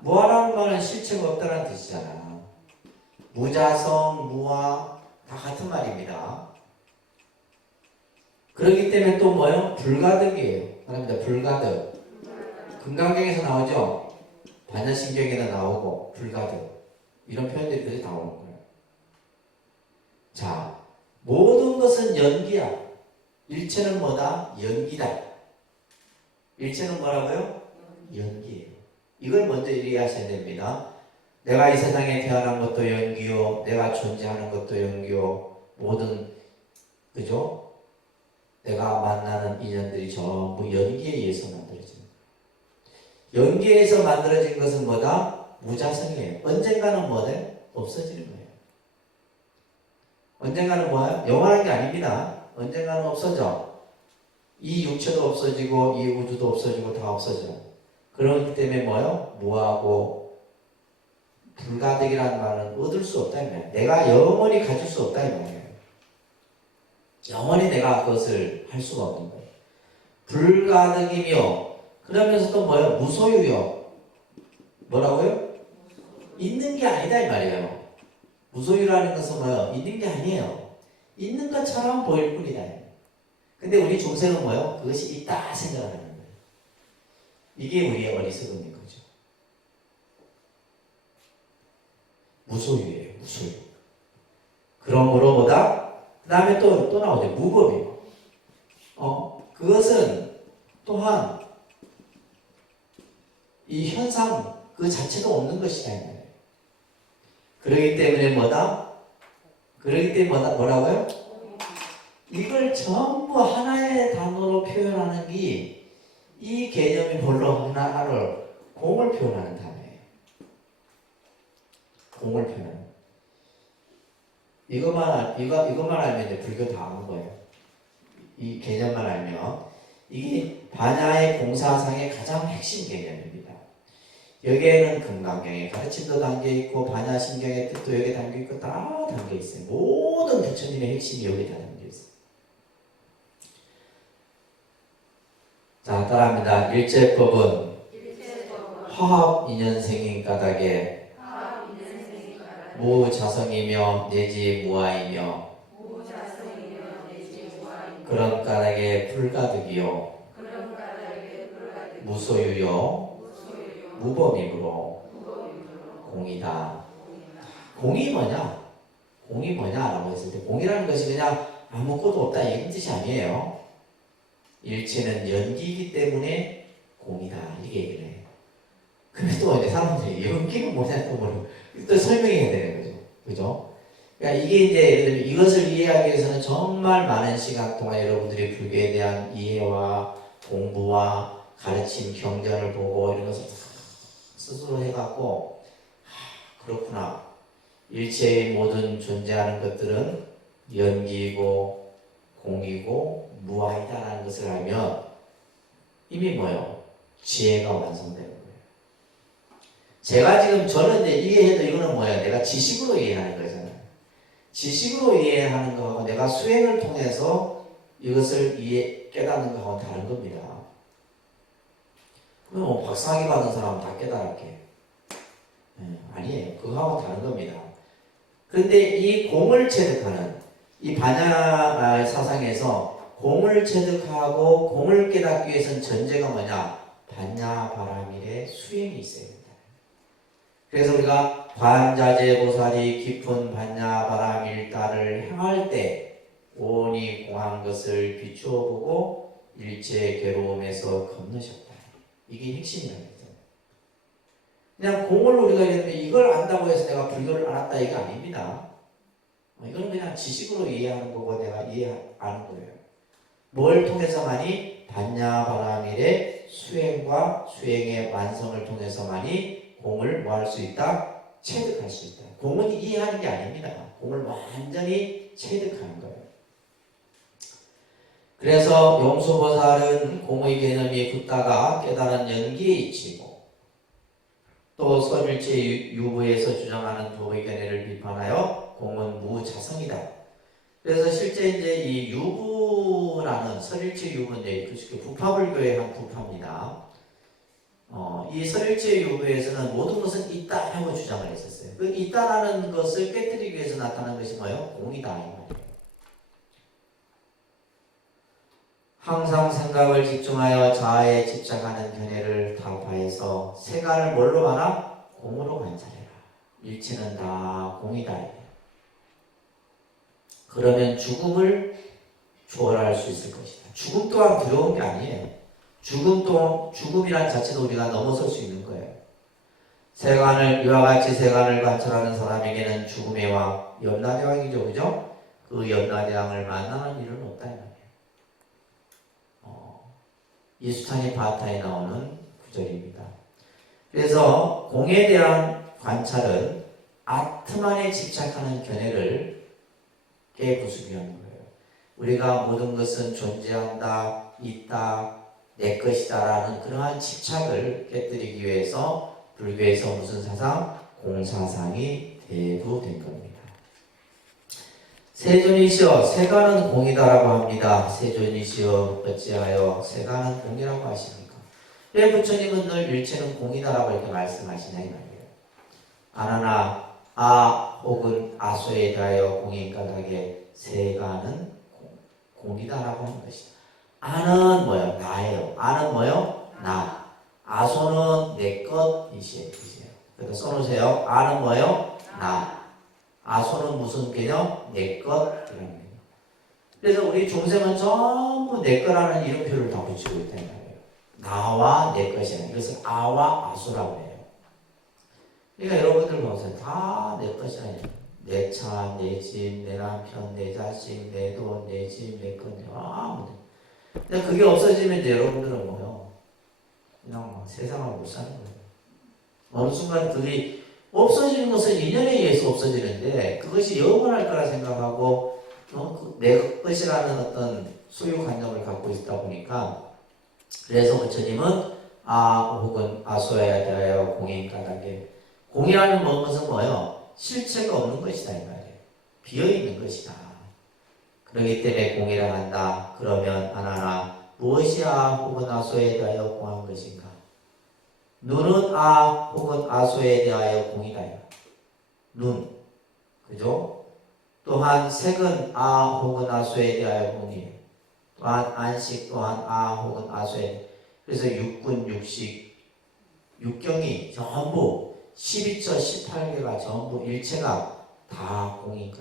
무아라는 말은 실체가 없다는 뜻이잖아. 무자성, 무아 다 같은 말입니다. 그렇기 때문에 또 뭐예요? 불가득이에요. 따라합니다. 불가득. 금강경에서 나오죠? 반야신경에도 나오고 불가득. 이런 표현들이 다 나오는 거예요. 자, 모든 것은 연기야. 일체는 뭐다? 연기다. 일체는 뭐라고요? 연기예요. 이걸 먼저 이해하셔야 됩니다. 내가 이 세상에 태어난 것도 연기요. 내가 존재하는 것도 연기요. 모든 그죠? 내가 만나는 인연들이 전부 연기에 의해서 만들어집니다. 연기에서 만들어진 것은 뭐다? 무자성이에요. 언젠가는 뭐래? 없어지는 거예요. 언젠가는 뭐예요? 영원한 게 아닙니다. 언젠가는 없어져. 이 육체도 없어지고 이 우주도 없어지고 다 없어져. 그렇기 때문에 뭐예요? 무하고 불가득이라는 말은 얻을 수 없다 이 말이에요. 내가 영원히 가질 수 없다 이 말이에요. 영원히 내가 그것을 할 수가 없는 거예요. 불가득이며 그러면서 또 뭐예요? 무소유요. 뭐라고요? 있는 게 아니다 이 말이에요. 무소유라는 것은 뭐예요? 있는 게 아니에요. 있는 것처럼 보일 뿐이다. 근데 우리 중생은 뭐예요? 그것이 있다 생각을 하는 거예요. 이게 우리의 어리석음인 거죠. 무소유예요. 무소유. 그러므로 뭐다? 그 다음에 또 나오죠. 무법이에요. 그것은 또한 이 현상 그 자체도 없는 것이다. 그러기 때문에 뭐다? 그러기 때문에 뭐라고요? 이걸 전부 하나의 단어로 표현하는 게 이 개념이 별로 하나를 공을 표현하는 단어예요. 공을 표현하는. 이것만 알면 이제 불교 다 아는 거예요. 이 개념만 알면 이게 반야의 공사상의 가장 핵심 개념입니다. 여기에는 금강경의 가르침도 담겨있고 반야신경의 뜻도 여기에 담겨있고 다 담겨있어요. 모든 부처님의 핵심이 여기에 다 담겨있어요. 자, 따라합니다. 일제법은 화합인연생인 까닭에 무자성이며 내지 무아이며 그런 까닭에 불가득이요 무소유요 무범이므로 공이다. 공이 뭐냐? 공이 뭐냐라고 했을 때 공이라는 것이 그냥 아무것도 없다 이런 뜻이 아니에요. 일체는 연기이기 때문에 공이다 이렇게 얘기를 해요. 그래서 또 이제 사람들이 연기는 뭐냐 또 설명해야 되는 거죠. 그죠? 그러니까 이게 이제 예를 들면 이것을 이해하기 위해서는 정말 많은 시간 동안 여러분들이 불교에 대한 이해와 공부와 가르침, 경전을 보고 이런 것을 스스로 해갖고 그렇구나. 일체의 모든 존재하는 것들은 연기이고 공이고 무아이다라는 것을 알면 이미 뭐예요? 지혜가 완성되는 거예요. 제가 지금 저는 이제 이해해도 이거는 뭐예요? 내가 지식으로 이해하는 거잖아요. 지식으로 이해하는 거하고 내가 수행을 통해서 이것을 깨닫는 거하고 다른 겁니다. 그럼 뭐 박사학위 받은 사람은 다 깨달았게. 아니에요. 그거하고 다른 겁니다. 그런데 이 공을 체득하는 이 반야 사상에서 공을 체득하고 공을 깨닫기 위해서는 전제가 뭐냐? 반야바라밀의 수행이 있어야 된다. 그래서 우리가 관자재보살이 깊은 반야바라밀다를 행할 때 온이 공한 것을 비추어 보고 일체 괴로움에서 건너셨다. 이게 핵심이라는 거죠. 그냥 공을 우리가 이걸 안다고 해서 내가 불교를 알았다 이게 아닙니다. 이건 그냥 지식으로 이해하는 거고 내가 아는 거예요. 뭘 통해서만이? 반야바라밀의 수행과 수행의 완성을 통해서만이 공을 뭐 할 수 있다? 체득할 수 있다. 공은 이해하는 게 아닙니다. 공을 완전히 체득하는 거예요. 그래서 용수보살은 공의 개념이 굳다가 깨달은 연기에 있지고 또 서일체 유부에서 주장하는 도의 견해를 비판하여 공은 무자성이다. 그래서 실제 이제 이 유부라는 서일체 유부는 이제 부파불교의 한 부파입니다. 이 서일체 유부에서는 모든 것은 있다 하고 주장을 했었어요. 그 있다라는 것을 깨뜨리기 위해서 나타난 것이 뭐예요? 공이다 이 말이에요. 항상 생각을 집중하여 자아에 집착하는 견해를 타파해서 세간을 뭘로 봐라? 공으로 관찰해라. 일체는 다 공이다. 그러면 죽음을 초월할 수 있을 것이다. 죽음 또한 두려운 게 아니에요. 죽음이란 자체도 우리가 넘어설 수 있는 거예요. 이와 같이 세간을 관찰하는 사람에게는 죽음의 왕, 염라대왕이죠. 그죠? 그 염라대왕을 만나는 일은 없다. 이 말이에요. 이수탄이 바타에 나오는 구절입니다. 그래서 공에 대한 관찰은 아트만에 집착하는 견해를 깨부수기 하는 거예요. 우리가 모든 것은 존재한다, 있다, 내 것이다라는 그러한 집착을 깨뜨리기 위해서 불교에서 무슨 사상? 공사상이 대두된 겁니다. 세존이시여 세간은 공이다라고 합니다. 세존이시여 어찌하여 세간은 공이라고 하십니까? 왜 부처님은 늘 일체는 공이다라고 이렇게 말씀하시냐 이 말이에요. 아나나 혹은 아소에 대하여 공인까닭에 세간은 공이다라고 하는 것이다. 아는 뭐예요? 나예요. 아는 뭐예요? 나. 아소는 내 것이세요. 그래서 써놓으세요. 아는 뭐예요? 나. 아소는 무슨 개념? 내 것. 그래서 우리 중생은 전부 내 거라는 이름표를 다 붙이고 있다는 거예요. 나와 내 것이야. 이것을 아와 아소라고 해요. 그러니까 여러분들 보세요. 다 내 것이 아니에요. 내 차, 내 집, 내 남편, 내 자식, 내 돈, 내 집, 내 것, 아무튼. 근데 그게 없어지면 이제 여러분들은 뭐요? 그냥 세상을 못 사는 거예요. 어느 순간 그게 없어지는 것은 인연에 의해서 없어지는데 그것이 영원할 거라 생각하고 내 것이라는 어떤 소유관념을 갖고 있다 보니까 그래서 부처님은 혹은 아소야에 대하여 공인까닭에 공이라는 것은 뭐예요? 실체가 없는 것이다 이 말이에요. 비어있는 것이다. 그렇기 때문에 공이라 한다. 그러면 아나나 무엇이야 혹은 아소에 대하여 공한 것인가? 눈은 혹은 아소에 대하여 공이다. 눈, 그죠? 또한 색은 혹은 아소에 대하여 공이에요. 또한 안식 또한 혹은 아소에. 그래서 육군, 육식, 육경이 전부 12처, 18개가 전부 일체가 다 공이다.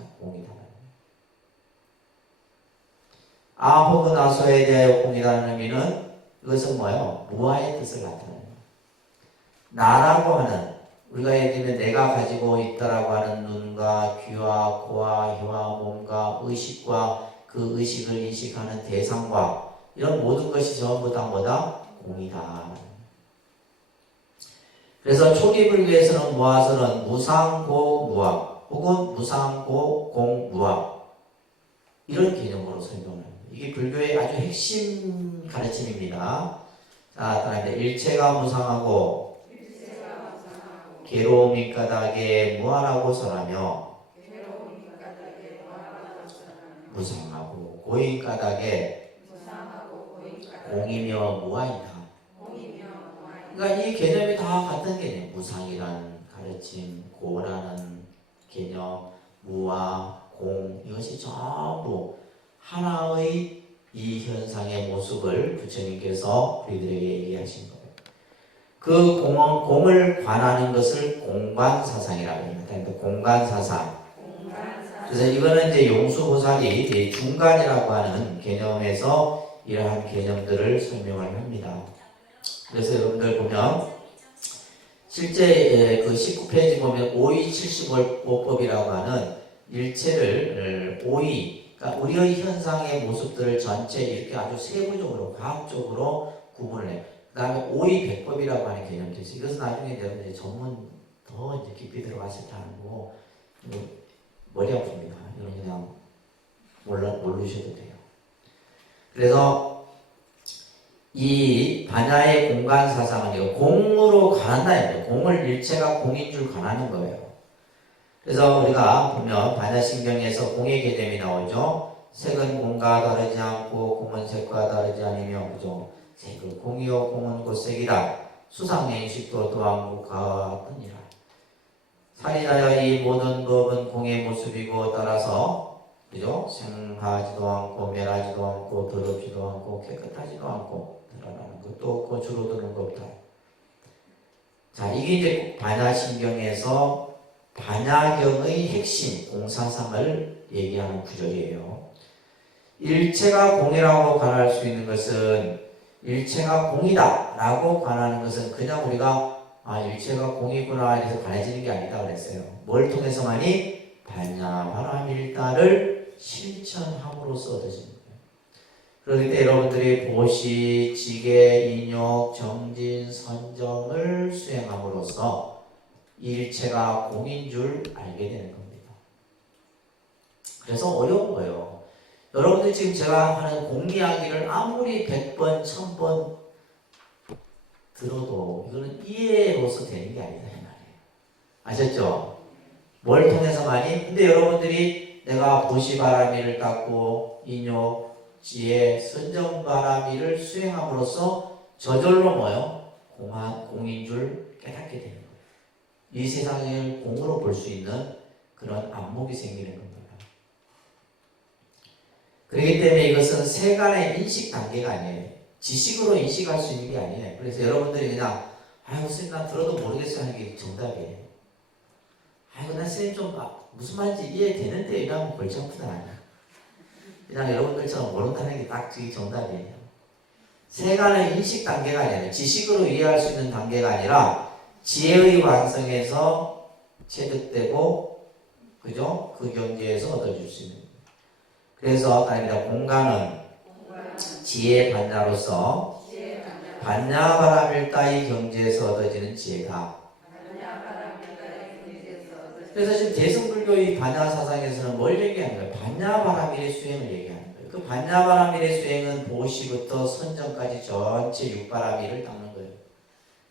혹은 아소에 대하여 공이라는 의미는 이것은 뭐예요? 무아의 뜻을 나타내요. 나라고 하는 우리가 예를 들면 내가 가지고 있다라고 하는 눈과 귀와 코와 혀와 몸과 의식과 그 의식을 인식하는 대상과 이런 모든 것이 전부 다 뭐다? 공이다. 그래서 초기 불교에서는 모아서는 무상고무아 혹은 무상고공무아 이런 개념으로 설명합니다. 이게 불교의 아주 핵심 가르침입니다. 자, 다음에 일체가 무상하고 괴로움이 까닭에 무아라고 설하며 무상하고 고인 까닭에 공이며 무아이다. 그러니까 이 개념이 다 같은 개념. 무상이라는 가르침, 고라는 개념, 무아, 공 이것이 전부 하나의 이 현상의 모습을 부처님께서 우리들에게 얘기하신 거예요. 그 공을 관하는 것을 공관사상이라고 합니다. 그러니까 공관사상. 그래서 이거는 이제 용수보살이 중간이라고 하는 개념에서 이러한 개념들을 설명을 합니다. 그래서 여러분들 보면 실제 그 19페이지 보면 5275법이라고 하는 일체를 그러니까 우리의 현상의 모습들을 전체 이렇게 아주 세부적으로 과학적으로 구분을 해요. 그 다음에 5200법이라고 하는 개념도 있어요. 이것은 나중에 여러분들이 전문 더 이제 깊이 들어갔을 때 하는 거고 머리 아픕니다. 이건 그냥 모르셔도 돼요. 그래서 이 반야의 공간 사상은 공으로 관한다. 공을 일체가 공인 줄 관하는 거예요. 그래서 우리가 보면 반야신경에서 공의 개념이 나오죠. 색은 공과 다르지 않고 공은 색과 다르지 않으며 그죠. 색은 공이요 공은 곧 색이다. 수상행식도 또한 공과 같으니라. 살인하여 이 모든 법은 공의 모습이고 따라서 그죠? 생하지도 않고 멸하지도 않고 더럽지도 않고 깨끗하지도 않고 드러나는 것도 없고 줄어드는 것 없다. 자, 이게 이제 반야신경에서 반야경의 핵심 공사상을 얘기하는 구절이에요. 일체가 공이라고 관할 수 있는 것은 일체가 공이다 라고 관하는 것은 그냥 우리가 일체가 공이구나 해서 관해지는 게 아니다 그랬어요. 뭘 통해서만이 반야바라밀다를 실천함으로써 얻어지는 거예요. 그렇기 때문에 여러분들이 보시, 지계, 인욕, 정진, 선정을 수행함으로써 일체가 공인 줄 알게 되는 겁니다. 그래서 어려운 거예요. 여러분들 지금 제가 하는 공 이야기를 아무리 100번, 1000번 들어도 이거는 이해로서 되는 게 아니다 이 말이에요. 아셨죠? 뭘 통해서만이? 근데 여러분들이 내가 보시바라미를 닦고 인욕, 지혜, 선정바라미를 수행함으로써 저절로 뭐요? 공인 줄 깨닫게 되는 거예요. 이 세상을 공으로 볼 수 있는 그런 안목이 생기는 겁니다. 그렇기 때문에 이것은 세간의 인식 단계가 아니에요. 지식으로 인식할 수 있는 게 아니에요. 그래서 여러분들이 그냥 선생님 나 들어도 모르겠어 하는 게 정답이에요. 나 선생님 좀 무슨 말인지 이해되는데 이러면 골치 아프다. 그냥 여러분들처럼 모른다는 게 딱 그게 정답이에요. 세간의 인식 단계가 아니에요. 지식으로 이해할 수 있는 단계가 아니라 지혜의 완성에서 체득되고 그죠? 그 경지에서 얻어줄 수 있는 거예요. 그래서 공간은 지혜 반야로서 반야바라밀다의 경지에서 얻어지는 지혜가 그래서 지금 대승불교의 반야 사상에서는 뭘 얘기하는 거예요? 반야바라밀의 수행을 얘기하는 거예요. 그 반야바라밀의 수행은 보시부터 선정까지 전체 육바라밀을 닦는 거예요.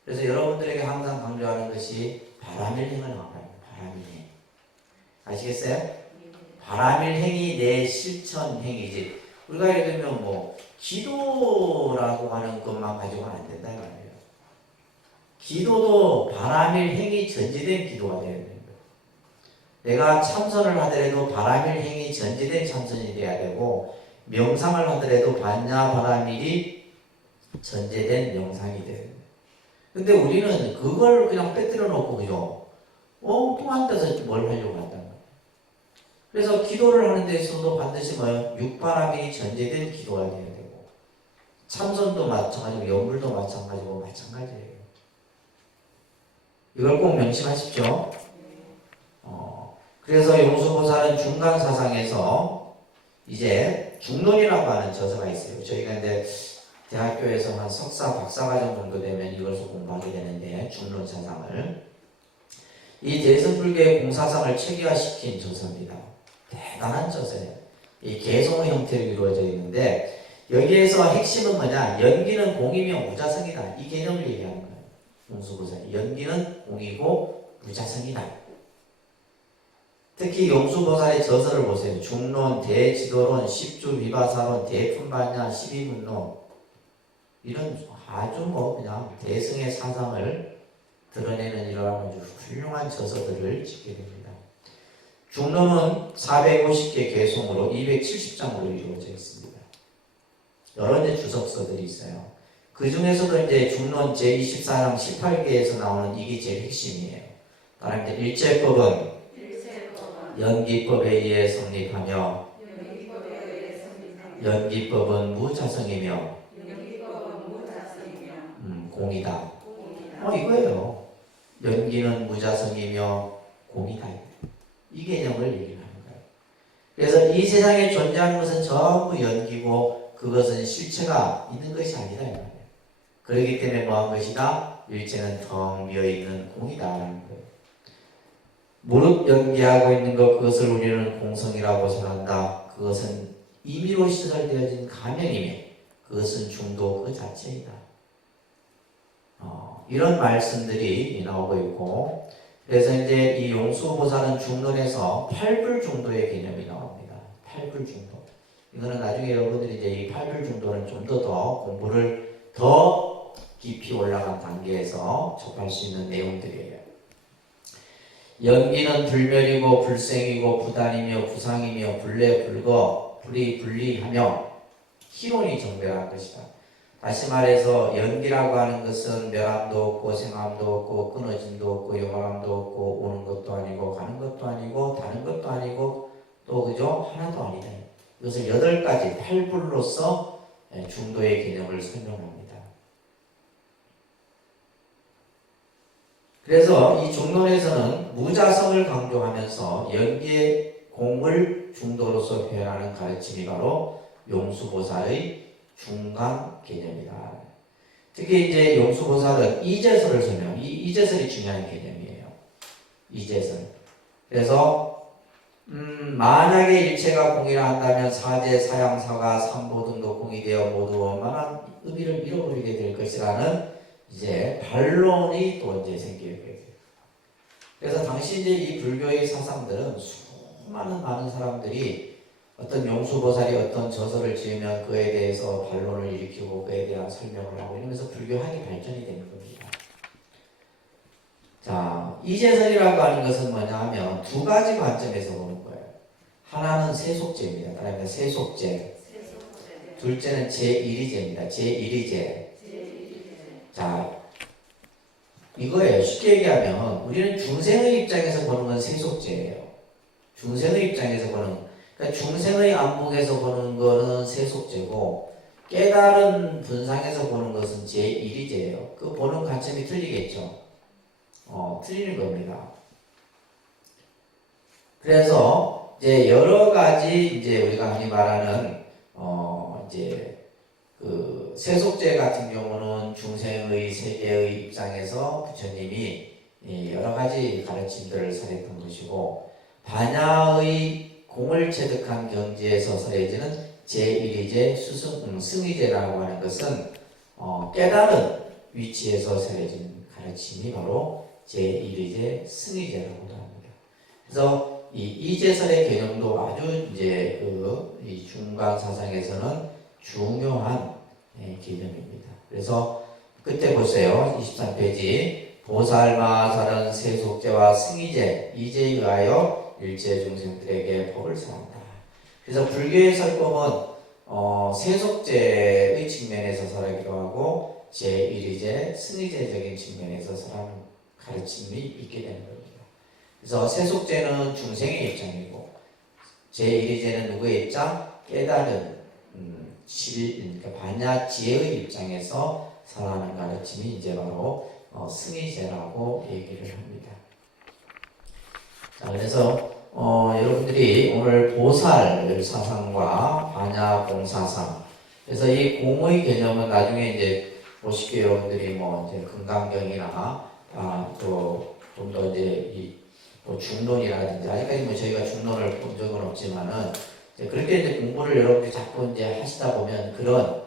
그래서 여러분들에게 항상 강조하는 것이 바라밀행을 나와요. 바라밀행. 아시겠어요? 바라밀행이 내 실천행이지. 우리가 예를 들면 뭐 기도라고 하는 것만 가지고는 안 된다 말이에요. 기도도 바라밀행이 전제된 기도가 되어야 돼요. 내가 참선을 하더라도 바라밀행이 전제된 참선이 돼야 되고, 명상을 하더라도 반야바라밀이 전제된 명상이 돼야 돼요. 근데 우리는 그걸 그냥 빼뜨려 놓고 그죠? 엉뚱한 데서 뭘 하려고 한단 말이에요. 그래서 기도를 하는 데 있어서도 반드시 뭐예요? 육바라밀이 전제된 기도가 돼야 되고, 참선도 마찬가지고 염불도 마찬가지예요. 이걸 꼭 명심하십시오. 그래서 용수보살은 중간사상에서 이제 중론이라고 하는 저서가 있어요. 저희가 이제 대학교에서 한 석사, 박사과정 정도 되면 이것을 공부하게 되는데, 중론사상을. 이 대승불교의 공사상을 체계화시킨 저서입니다. 대단한 저서예요. 이 개송의 형태로 이루어져 있는데, 여기에서 핵심은 뭐냐? 연기는 공이며 무자성이다. 이 개념을 얘기하는 거예요. 용수보살이. 연기는 공이고 무자성이다. 특히 용수보살의 저서를 보세요. 중론, 대지도론, 십주위바사론, 대품반야, 십이문론, 이런 아주 그냥 대승의 사상을 드러내는 이러한 아주 훌륭한 저서들을 짓게 됩니다. 중론은 450개 개송으로 270장으로 이루어져 있습니다. 여러 이제 주석서들이 있어요. 그 중에서도 이제 중론 제24장 18개에서 나오는 이게 제일 핵심이에요. 다른 이제 일제법은 연기법에 의해 성립하며, 연기법은 무자성이며, 공이다. 이거예요. 연기는 무자성이며 공이다. 이 개념을 얘기하는 거예요. 그래서 이 세상에 존재하는 것은 전부 연기고, 그것은 실체가 있는 것이 아니다 이 말이에요. 그렇기 때문에 뭐한 것이다? 일체는 텅 비어있는 공이다라는 거예요. 무릇 연기하고 있는 것, 그것을 우리는 공성이라고 전한다. 그것은 임의로 시설되어진 가명이며, 그것은 중도 그 자체이다. 이런 말씀들이 나오고 있고, 그래서 이제 이 용수보살은 중론에서 팔불중도의 개념이 나옵니다. 팔불중도. 이거는 나중에 여러분들이 이제 이 팔불중도는 좀 더 공부를 더 깊이 올라간 단계에서 접할 수 있는 내용들이에요. 연기는 불멸이고 불생이고 부단이며 부상이며 불례불거 불이불리하며 희론이 정멸한 것이다. 다시 말해서 연기라고 하는 것은 멸함도 없고 생함도 없고 끊어짐도 없고 영원함도 없고 오는 것도 아니고 가는 것도 아니고 다른 것도 아니고 또 그죠? 하나도 아니다. 이것을 8가지 팔불로서 중도의 개념을 설명합니다. 그래서 이 중론에서는 무자성을 강조하면서 연기의 공을 중도로서 표현하는 가르침이 바로 용수보살의 중간 개념이다. 특히 이제 용수보살은 이제설을 설명, 이 이제설이 중요한 개념이에요. 이제설. 그래서 만약에 일체가 공이라 한다면 사제, 사양, 사가, 삼보 등도 공이 되어 모두 원만한 의미를 잃어버리게 될 것이라는 이제 반론이 또 이제 생기게 돼요. 그래서 당시 이제 이 불교의 사상들은 많은 사람들이 어떤 용수보살이 어떤 저서를 지으면 그에 대해서 반론을 일으키고 그에 대한 설명을 하고 이러면서 불교학이 발전이 되는 겁니다. 자, 이제설이라고 하는 것은 뭐냐 하면 2가지 관점에서 보는 거예요. 하나는 세속제입니다. 그다음에 세속제. 둘째는 제1위제입니다. 제1위제. 자, 이거예요. 쉽게 얘기하면 우리는 중생의 입장에서 보는 건 세속제예요. 중생의 입장에서 보는, 그러니까 중생의 안목에서 보는 거는 세속제고, 깨달은 분상에서 보는 것은 제1위제예요. 그 보는 관점이 틀리겠죠. 틀리는 겁니다. 그래서 이제 여러 가지 이제 우리가 흔히 말하는 이제 그 세속제 같은 경우는 중생의 세계의 입장에서 부처님이 여러 가지 가르침들을 살했던 것이고, 반야의 공을 체득한 경지에서 설해지는 제1위제 승위제라고 하는 것은 깨달은 위치에서 설해진 가르침이 바로 제1위제 승위제라고도 합니다. 그래서 이 이제설의 개념도 아주 이제 이 중간 사상에서는 중요한 개념입니다. 그래서 그때 보세요. 23페이지. 보살마살은 세속제와 승위제, 이제에 의하여 일체 중생들에게 법을 설한다. 그래서 불교의 설법은 세속제의 측면에서 설하기도 하고 제1위제, 승위제적인 측면에서 설하는 가르침이 있게 되는 겁니다. 그래서 세속제는 중생의 입장이고 제1위제는 누구의 입장? 깨달은 그러니까 반야 지혜의 입장에서 설하는 가르침이 이제 바로 승위제라고 얘기를 합니다. 자, 그래서 여러분들이 오늘 보살 사상과 반야 공사상, 그래서 이 공의 개념은 나중에 이제 보시게 여러분들이 뭐 이제 금강경이나 또 좀 더 이제 뭐 중론이라든지, 아직까지 뭐 저희가 중론을 본 적은 없지만은 그렇게 이제 공부를 여러분들이 자꾸 이제 하시다 보면 그런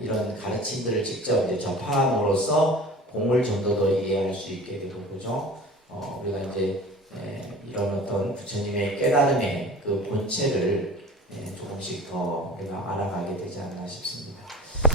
이런 가르침들을 직접 이제 접함으로써 공을 좀 더 이해할 수 있게 되고, 그죠? 우리가 이제 이런 어떤 부처님의 깨달음의 그 본체를 조금씩 더 우리가 알아가게 되지 않나 싶습니다.